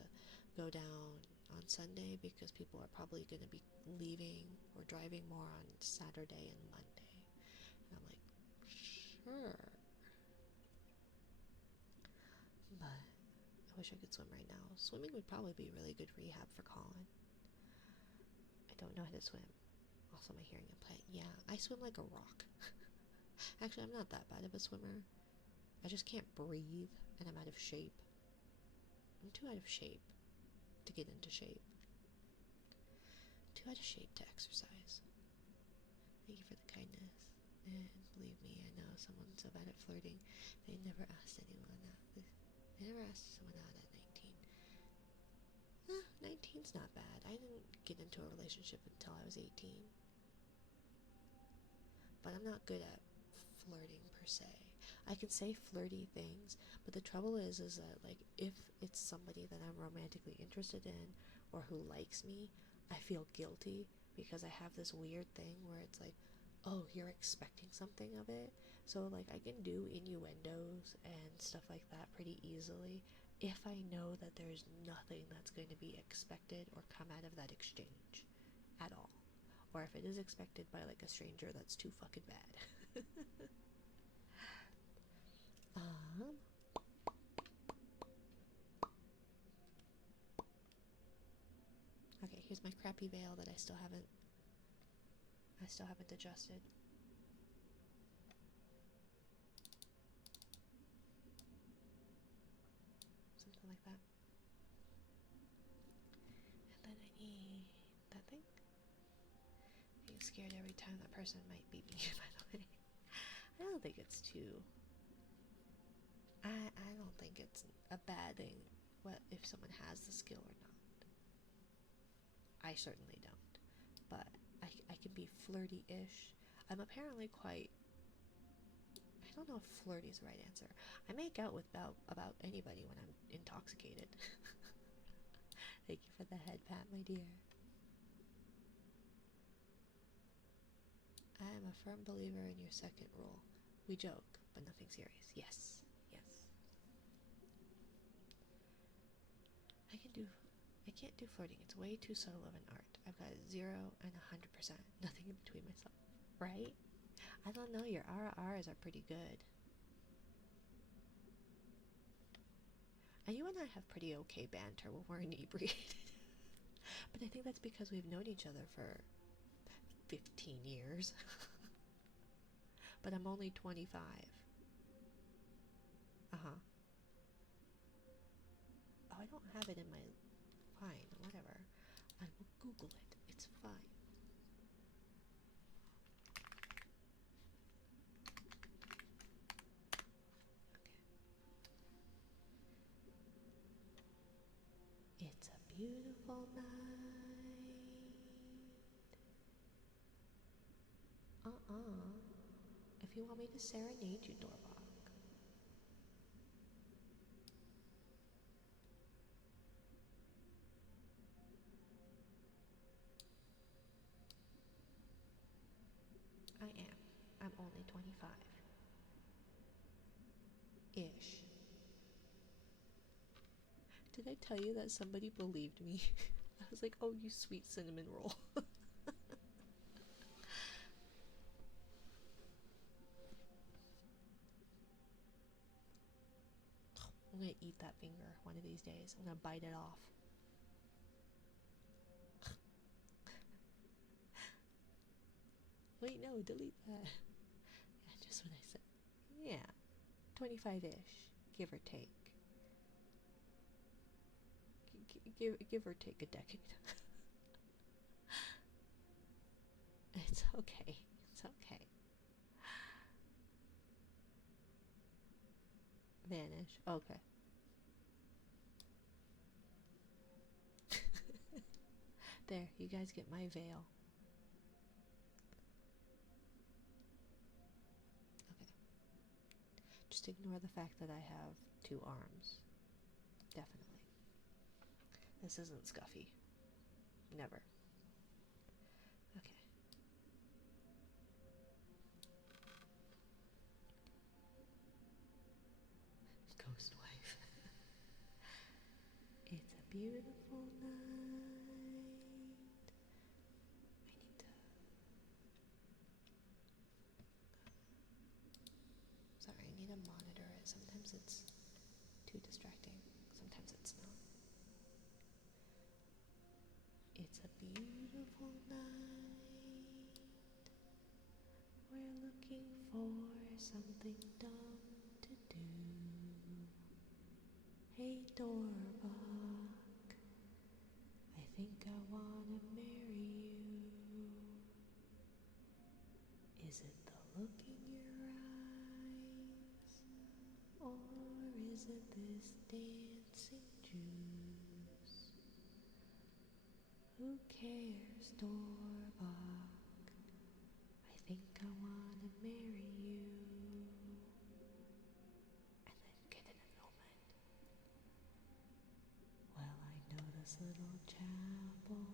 go down on Sunday because people are probably going to be leaving or driving more on Saturday and Monday. And I'm like, sure. But I wish I could swim right now. Swimming would probably be really good rehab for Colin. I don't know how to swim. Also, my hearing implant. Yeah, I swim like a rock. Actually, I'm not that bad of a swimmer. I just can't breathe, and I'm out of shape. I'm too out of shape to get into shape. Too out of shape to exercise. Thank you for the kindness. And believe me, I know someone's so bad at flirting. They never asked anyone out. They never asked someone out at 19. 19's not bad. I didn't get into a relationship until I was 18. But I'm not good at flirting per se. I can say flirty things, but the trouble is that, like, if it's somebody that I'm romantically interested in or who likes me, I feel guilty because I have this weird thing where it's like, oh, you're expecting something of it. So, like, I can do innuendos and stuff like that pretty easily if I know that there's nothing that's going to be expected or come out of that exchange at all. Or if it is expected by, like, a stranger, that's too fucking bad. um, okay, here's my crappy veil that I still haven't adjusted. Something like that. And then I need that thing. Being scared every time that person might beat me, by the way. I don't think it's too. I don't think it's a bad thing what if someone has the skill or not. I certainly don't. But I can be flirty-ish. I'm apparently quite. I don't know if flirty is the right answer. I make out with about anybody when I'm intoxicated. Thank you for the head pat, my dear. I am a firm believer in your second rule. We joke, but nothing serious. Yes, yes. I can't do flirting. It's way too subtle of an art. I've got 0 and 100%, nothing in between myself. Right? I don't know. Your RRs are pretty good. And you and I have pretty okay banter when we're inebriated. But I think that's because we've known each other for 15 years. But I'm only 25. Uh-huh. Oh, I don't have it in my... Fine, whatever. I will Google it. It's fine. Okay. It's a beautiful night. If you want me to serenade you, Dorbach. I am. I'm only 25. Ish. Did I tell you that somebody believed me? I was like, oh, you sweet cinnamon roll. I'm gonna eat that finger one of these days. I'm gonna bite it off. Wait, no, delete that. Yeah, just what I said. Yeah, 25-ish, give or take. Give or take a decade. It's okay. It's okay. Vanish. Okay. There, you guys get my veil. Okay. Just ignore the fact that I have 2 arms. Definitely. This isn't scuffy. Never. Okay. Ghost wife. It's a beautiful night. I need to... Sorry, I need to monitor it. Sometimes it's too distracting. Sometimes it's not. It's a beautiful night. We're looking for something dumb to do. Hey, Dorbach, I think I wanna marry you. Is it the look in your eyes, or is it this dancing juice? Who cares, Dorbach? I think I wanna marry you. little chapel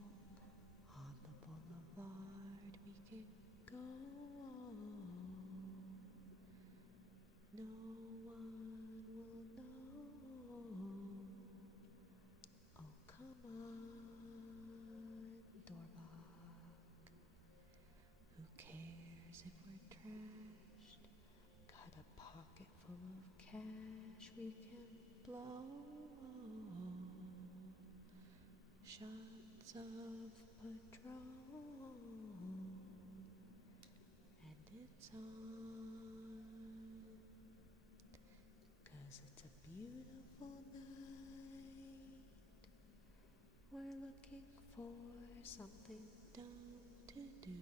on the boulevard we can go. No one will know. Oh, come on, Doorbok. Who cares if we're trashed? Got a pocket full of cash we can blow. Shots of Patron, and it's on. 'Cause it's a beautiful night. We're looking for something dumb to do.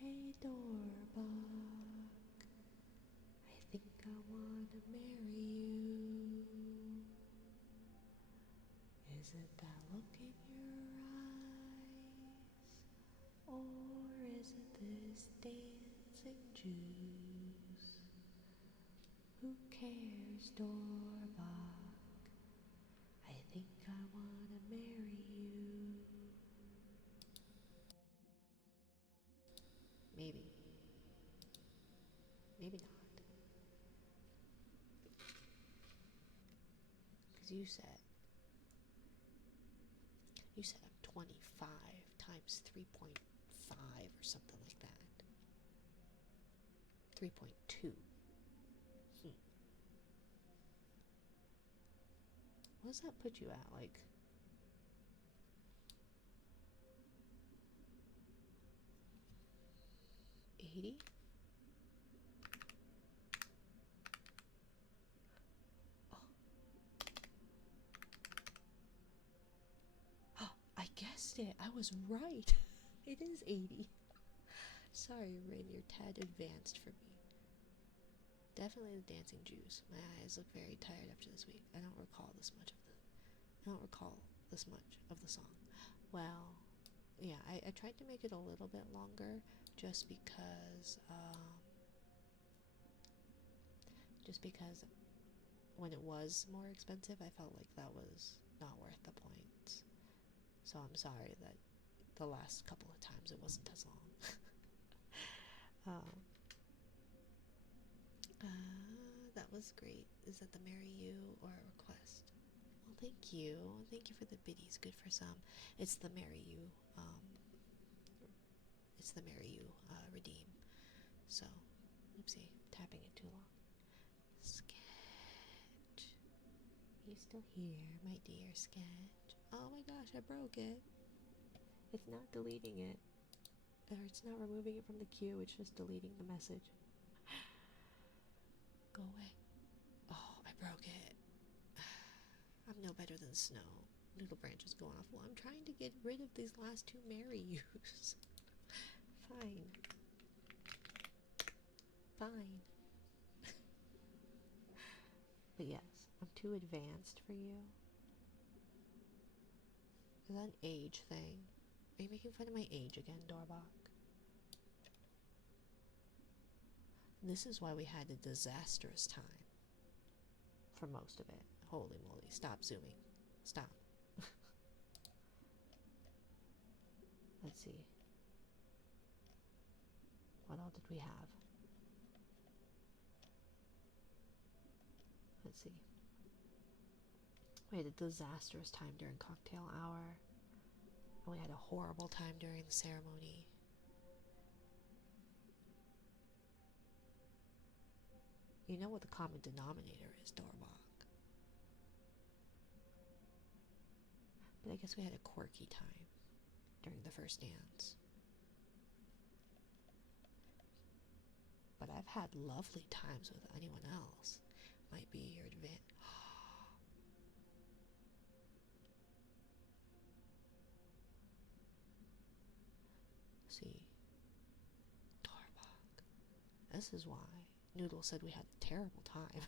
Hey Doorbok, I think I wanna marry you. Is it that look in your eyes? Or is it this dancing juice? Who cares, Doorbok? I think I wanna marry you. Maybe. Maybe not. Because you said I'm 25 times 3.5 or something like that. 3.2. What does that put you at? Like 80? Oh, I guessed it. I was right. It is 80. Sorry, Rin, you're tad advanced for me. Definitely the dancing juice. My eyes look very tired after this week. I don't recall this much of the song. Well, yeah, I tried to make it a little bit longer just because when it was more expensive, I felt like that was not worth the points. So I'm sorry that the last couple of times it wasn't as long. That was great. Is that the marry you or a request? Well, thank you. Thank you for the biddies. Good for some. It's the marry you. Redeem. So, oopsie, tapping it too long. Sketch. You still here, my dear Sketch? Oh my gosh, I broke it. It's not deleting it. Or it's not removing it from the queue, it's just deleting the message. Go away. Oh, I broke it. I'm no better than Snow. Noodle Branch is going off. Well, I'm trying to get rid of these last two marry yous. Fine. Fine. But yes, I'm too advanced for you. Is that an age thing? Are you making fun of my age again, Doorbok? This is why we had a disastrous time. For most of it. Holy moly. Stop zooming. Stop. Let's see. What all did we have? Let's see. We had a disastrous time during cocktail hour. And we had a horrible time during the ceremony. You know what the common denominator is, Doorbok. But I guess we had a quirky time during the first dance. But I've had lovely times with anyone else. Might be your advantage. See, Doorbok. This is why Noodle said we had a terrible time.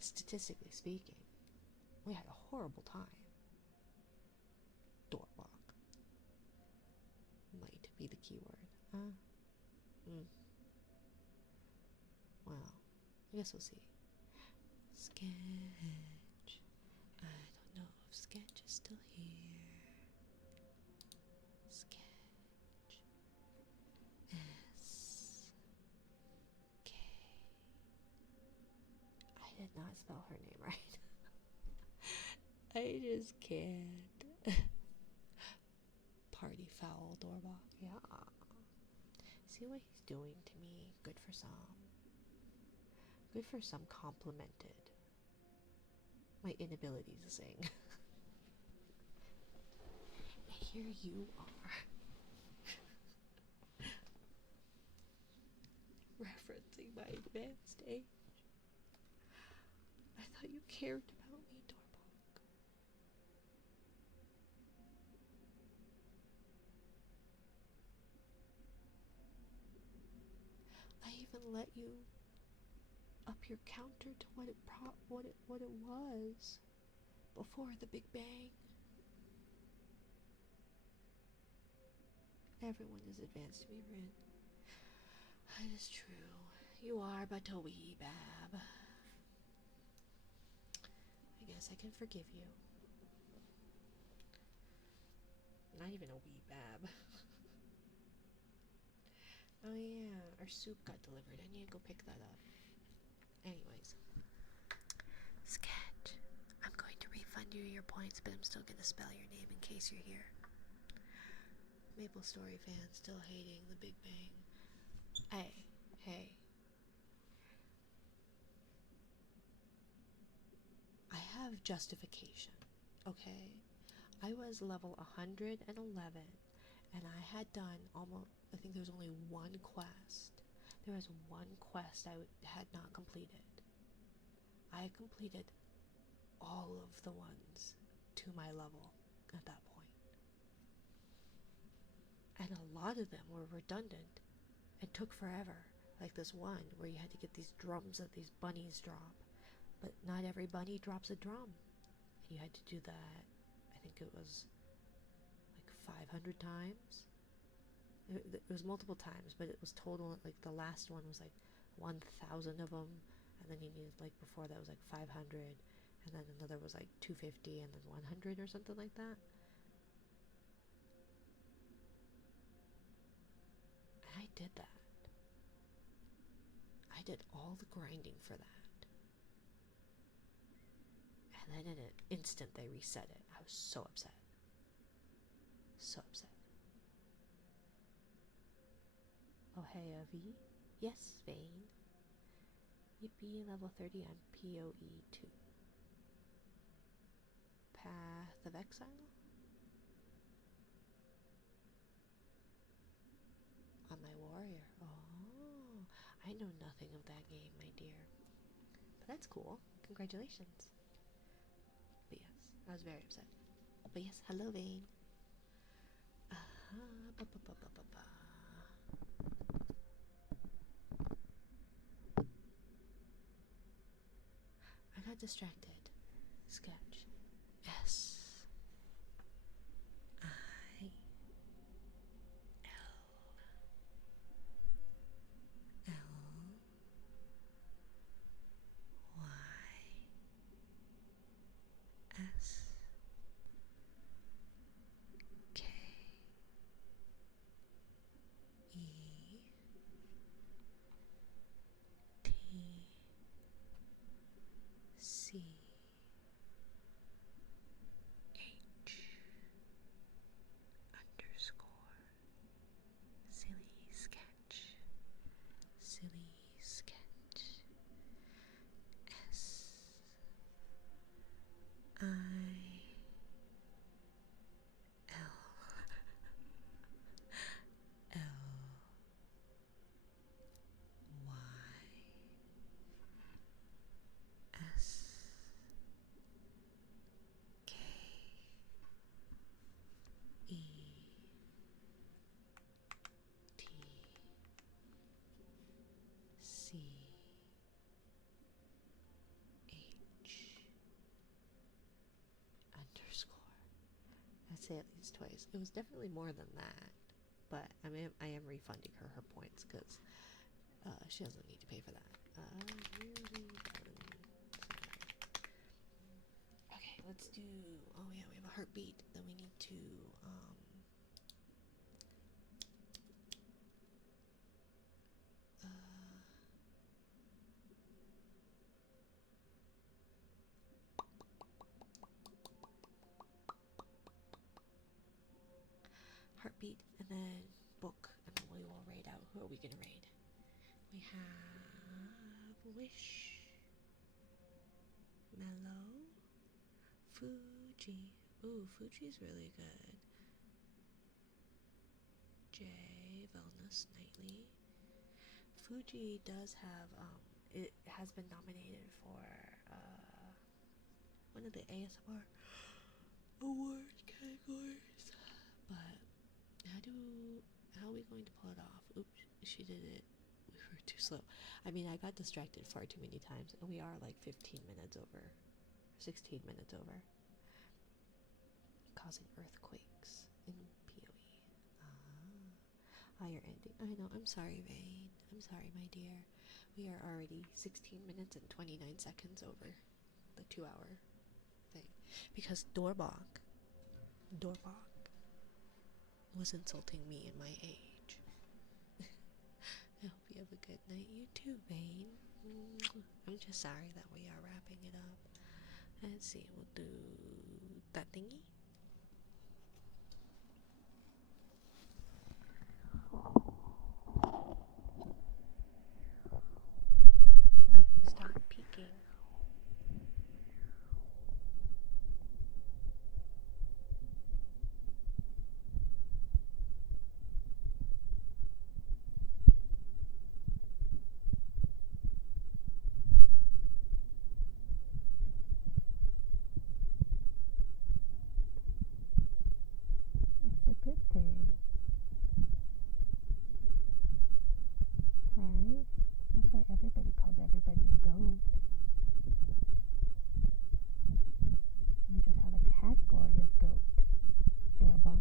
Statistically speaking, we had a horrible time. Doorbok might be the key word. Well, I guess we'll see. Sketch. still here. Sketch. S. K. I did not spell her name right. I just can't. Party foul, Doorbach. Yeah. See what he's doing to me? Good for some. Good for some complimented my inability to sing. And here you are. Referencing my advanced age. I thought you cared about me, Doorbach. I even let you up your counter to what it was before the Big Bang. Everyone is advanced to me, Rin. It is true. You are but a wee bab. I guess I can forgive you. Not even a wee bab. Oh yeah, our soup got delivered. I need to go pick that up. Anyways. Sketch. I'm going to refund you your points, but I'm still going to spell your name in case you're here. Maple Story fans still hating the Big Bang. Hey. I have justification, okay? I was level 111, and I had done almost, I think there was only one quest. There was one quest I had not completed. I had completed all of the ones to my level at that point. And a lot of them were redundant and took forever. Like this one where you had to get these drums that these bunnies drop. But not every bunny drops a drum. And you had to do that, I think it was like 500 times. It was multiple times, but it was total, like the last one was like 1,000 of them. And then you needed, like before that was like 500. And then another was like 250 and then 100 or something like that. And I did that. I did all the grinding for that. And then in an instant they reset it. I was so upset. So upset. Oh hey, V. Yes, Vane. Yippee, level 30 on PoE 2. Path of Exile? On my warrior. Oh, I know nothing of that game, my dear. But that's cool. Congratulations. But yes, I was very upset. But yes, hello, Vane. I got distracted. Sketch. S. I. L. L. Y. S. K. E. T. C. H. Underscore. Silly sketch. Silly sketch. S. I. L. L. Y. S. K. E. T. C. H. Underscore. I'd say at least twice. It was definitely more than that. But I am refunding her points because she doesn't need to pay for that. Okay, let's do. Oh yeah, we have a heartbeat. Then we need to uh, heartbeat, and then book, and then we will raid out. Who are we gonna raid? We have Wish, Mellow, Fuji. Ooh, Fuji's really good. Jay, Wellness Nightly. Fuji does have it has been nominated for one of the ASMR award categories. But how are we going to pull it off? Oops, she did it. We were too slow. I mean, I got distracted far too many times, and we are like 15 minutes over, 16 minutes over, causing earthquakes in PoE. You're ending. I know. I'm sorry, Vane. I'm sorry, my dear. We are already 16 minutes and 29 seconds over the 2 hour thing because Dorbach was insulting me in my age. I hope you have a good night. You too, Vane. I'm just sorry that we are wrapping it up. Let's see, we'll do that thingy. Stop peeking. It's a good thing, right? That's why everybody calls everybody a goat. You just have a category of goat, Dorbach.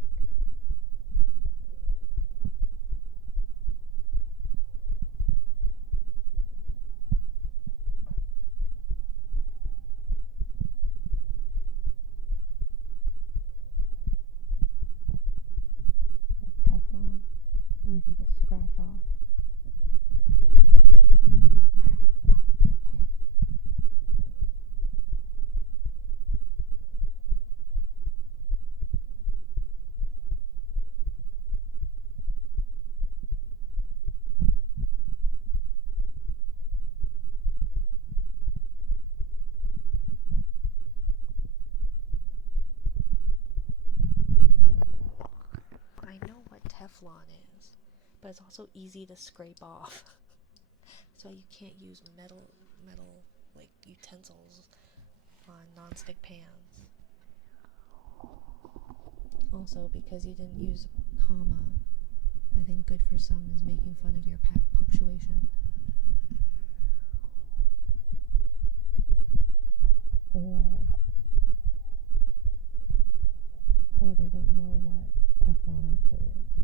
Like Teflon, easy to scratch off. Stop peeking. I know what Teflon is, but it's also easy to scrape off. So you can't use metal like utensils on non-stick pans. Also, because you didn't use comma, I think good for some is making fun of your punctuation. Or they don't know what Teflon actually is.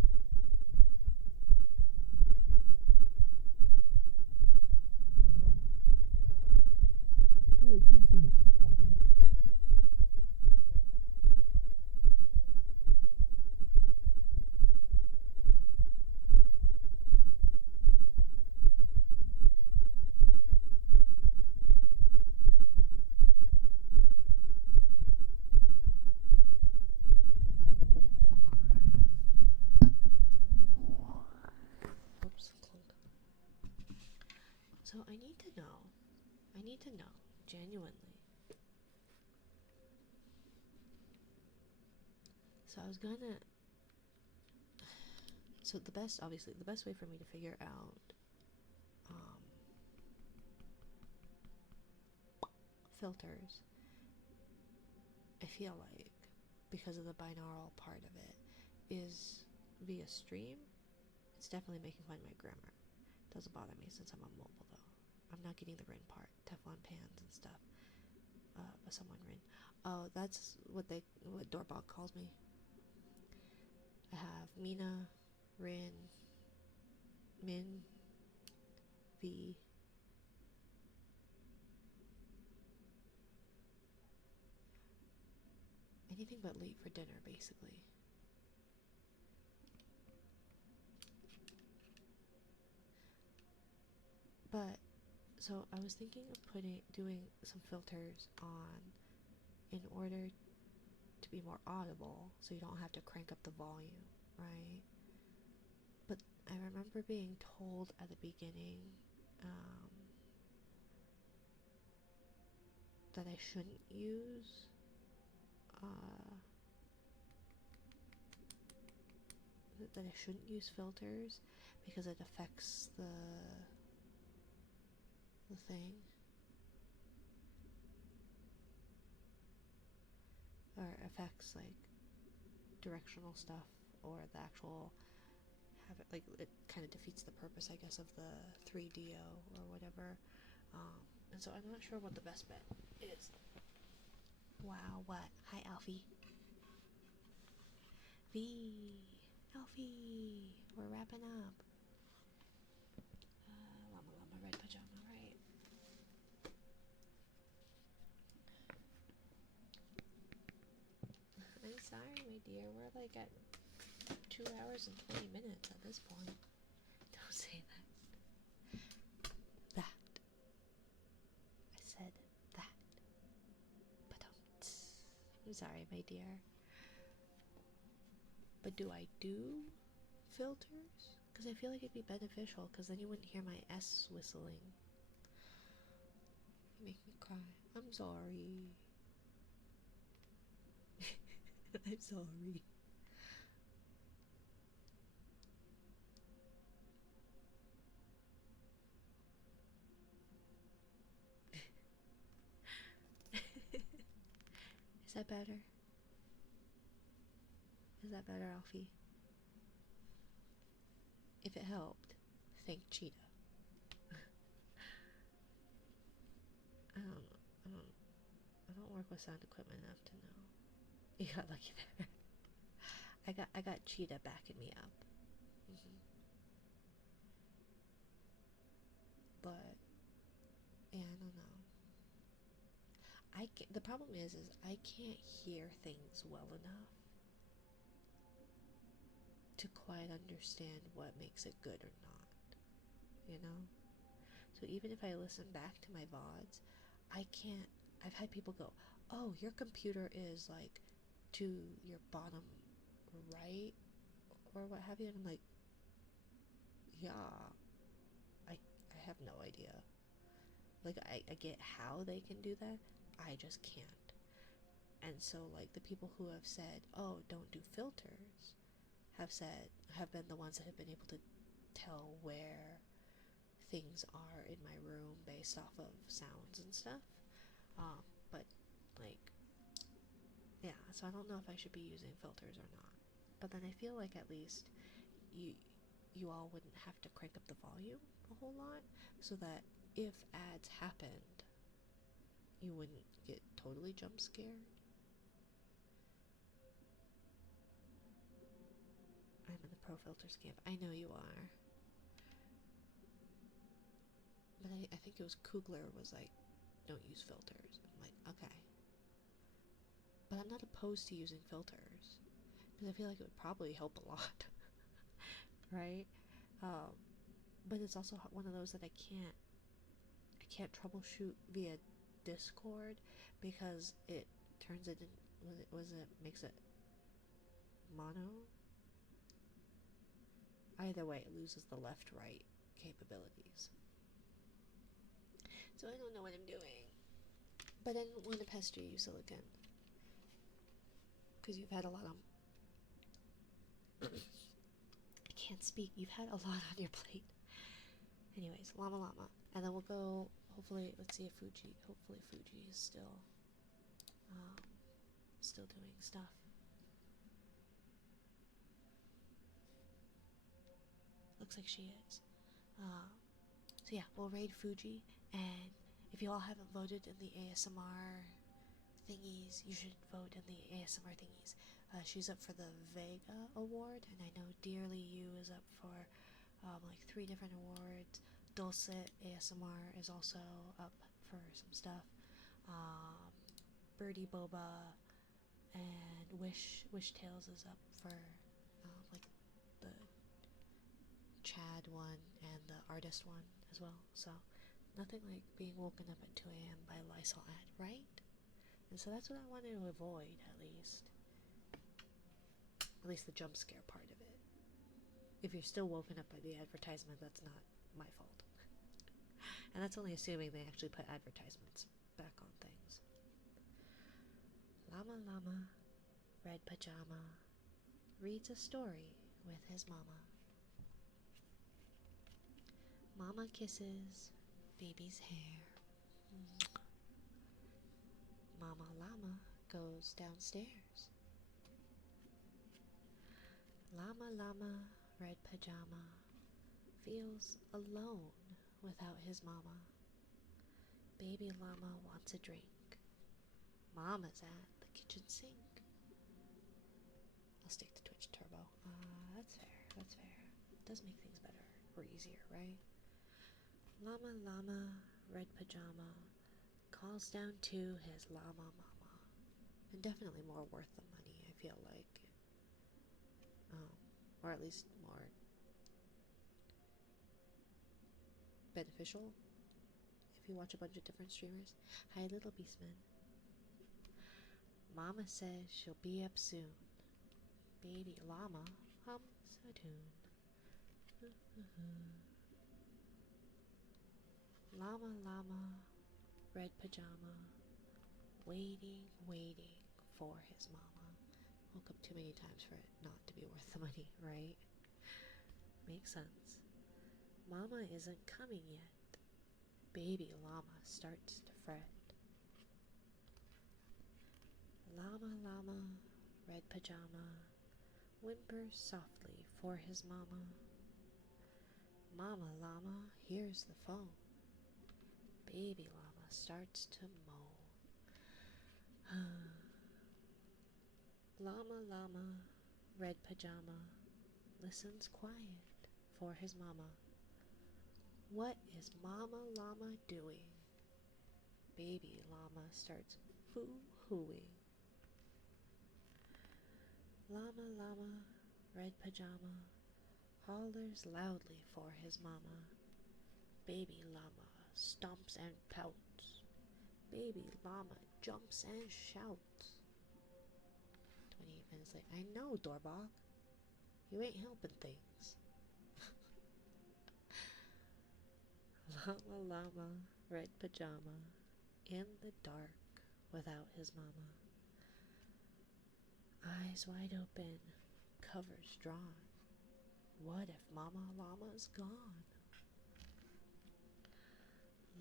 I'm guessing it's the former. Oops, clunk. So I need to know, genuinely. So I was gonna. So the best way for me to figure out filters, I feel like, because of the binaural part of it, is via stream. It's definitely making fun of my grammar. Doesn't bother me since I'm on mobile though. I'm not getting the Rin part, Teflon pans and stuff. But someone Rin. Oh, that's what Doorbog calls me. I have Mina, Rin, Min, V. anything but late for dinner, basically. But so I was thinking of doing some filters on in order to be more audible, so you don't have to crank up the volume, right? But I remember being told at the beginning um, that I shouldn't use uh, that I shouldn't use filters because it affects the thing, or affects like directional stuff, or the actual have it, like it kind of defeats the purpose, I guess, of the 3DO or whatever. And so I'm not sure what the best bet is. Wow, what? Hi, Alfie. V. Alfie. We're wrapping up. Llama Llama Red Pajama, right? I'm sorry, my dear. We're like at 2 hours and 20 minutes at this point. Don't say that. That. I said that. But don't. I'm sorry, my dear. But do I do filters? Because I feel like it'd be beneficial, because then you wouldn't hear my S whistling. You make me cry. I'm sorry. I'm sorry. Is that better? Is that better, Alfie? If it helped, thank Cheetah. I don't know. I don't work with sound equipment enough to know. You got lucky there. I got Cheetah backing me up. Mm-hmm. But yeah, I don't know. The problem is I can't hear things well enough to quite understand what makes it good or not. You know? So even if I listen back to my VODs, I can't. I've had people go, "Oh, your computer is like to your bottom right or what have you," and I'm like, "Yeah, I have no idea." Like I get how they can do that, I just can't. And so like the people who have said, "Oh, don't do filters," have been the ones that have been able to tell where things are in my room based off of sounds and stuff. But like, yeah, so I don't know if I should be using filters or not. But then I feel like at least you you all wouldn't have to crank up the volume a whole lot, so that if ads happened, you wouldn't get totally jump scared. I'm in the pro filters camp. I know you are. But I think it was Kugler was like, don't use filters. I'm like, okay. But I'm not opposed to using filters, because I feel like it would probably help a lot. Right? Um, but it's also one of those that I can't troubleshoot via Discord, because it turns it in, makes it mono. Either way, it loses the left right capabilities. So I don't know what I'm doing. But I didn't want to pester you, Silicon, because you've had a lot on. I can't speak. You've had a lot on your plate. Anyways, Llama Llama. And then we'll go, hopefully, let's see if hopefully Fuji is um, still doing stuff. Looks like she is. So yeah, we'll raid Fuji, and if you all haven't voted in the ASMR thingies, you should vote in the ASMR thingies. She's up for the Vega Award, and I know Dearly You is up for like 3 different awards. Dulcet ASMR is also up for some stuff. Birdie Boba and Wish Tales is up for like the Chad one and the artist one as well. So nothing like being woken up at 2 a.m. by a Lysol ad, right? And so that's what I wanted to avoid, at least. At least the jump scare part of it. If you're still woken up by the advertisement, that's not my fault. And that's only assuming they actually put advertisements back on things. Llama Llama, Red Pajama, reads a story with his mama. Mama kisses baby's hair. Mama Llama goes downstairs. Llama Llama, Red Pajama, feels alone without his mama. Baby Llama wants a drink. Mama's at the kitchen sink. I'll stick to Twitch Turbo. That's fair. That's fair. It does make things better or easier, right? Llama Llama, Red Pajama, calls down to his llama mama. And definitely more worth the money, I feel like. Or at least more beneficial if you watch a bunch of different streamers. Hi, little beastman. Mama says she'll be up soon. Baby llama hums a tune. Llama Llama, Red Pajama, waiting for his mama. Woke up too many times for it not to be worth the money, right? Makes sense. Mama isn't coming yet. Baby llama starts to fret. Llama Llama, Red Pajama, whimpers softly for his mama. Mama Llama hears the phone. Baby llama starts to moan. Llama Llama, Red Pajama, listens quiet for his mama. What is Mama Llama doing? Baby llama starts boo-hooing. Llama Llama, Red Pajama, hollers loudly for his mama. Baby llama stomps and pouts. Baby llama jumps and shouts. 28 minutes later. I know, Doorbok. You ain't helping things. Llama Llama, Red Pajama, in the dark without his mama. Eyes wide open, covers drawn. What if Mama Llama's gone?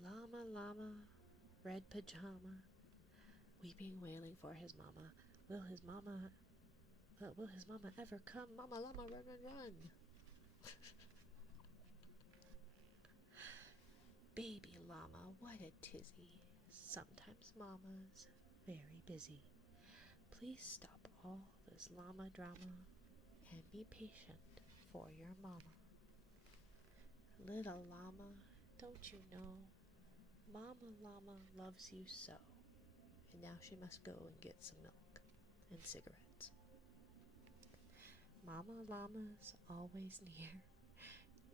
Llama Llama, Red Pajama, weeping, wailing for his mama. Will his mama ever come? Mama Llama, run, run, run. Baby llama, what a tizzy. Sometimes mama's very busy. Please stop all this llama drama and be patient for your mama. Little llama, don't you know? Mama Llama loves you so. And now she must go and get some milk and cigarettes. Mama Llama's always near,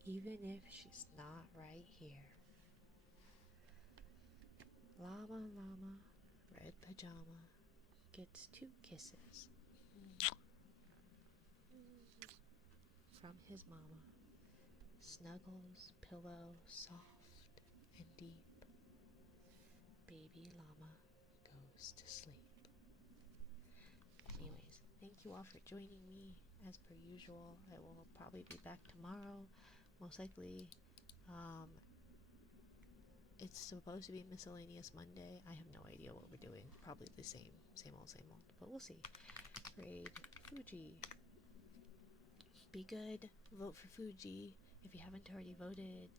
even if she's not right here. Llama Llama, Red Pajama, gets 2 kisses from his mama. Snuggles pillow soft and deep. Baby llama goes to sleep. Anyways, thank you all for joining me. As per usual, I will probably be back tomorrow, most likely. It's supposed to be Miscellaneous Monday. I have no idea what we're doing. Probably the same old, but we'll see. Raid Fuji. Be good. Vote for Fuji if you haven't already voted.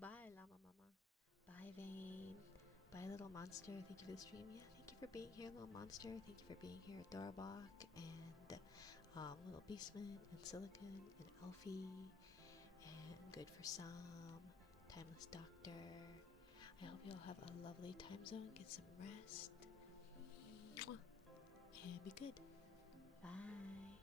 Bye, Llama Mama. Bye, Vane. Bye, Little Monster. Thank you for the stream. Yeah, thank you for being here, Little Monster. Thank you for being here, Dorabok, and Little Beastman, and Silicon, and Alfie, and Good for Some, Timeless Doctor. I hope you all have a lovely time zone. Get some rest. Mwah. and be good. Bye.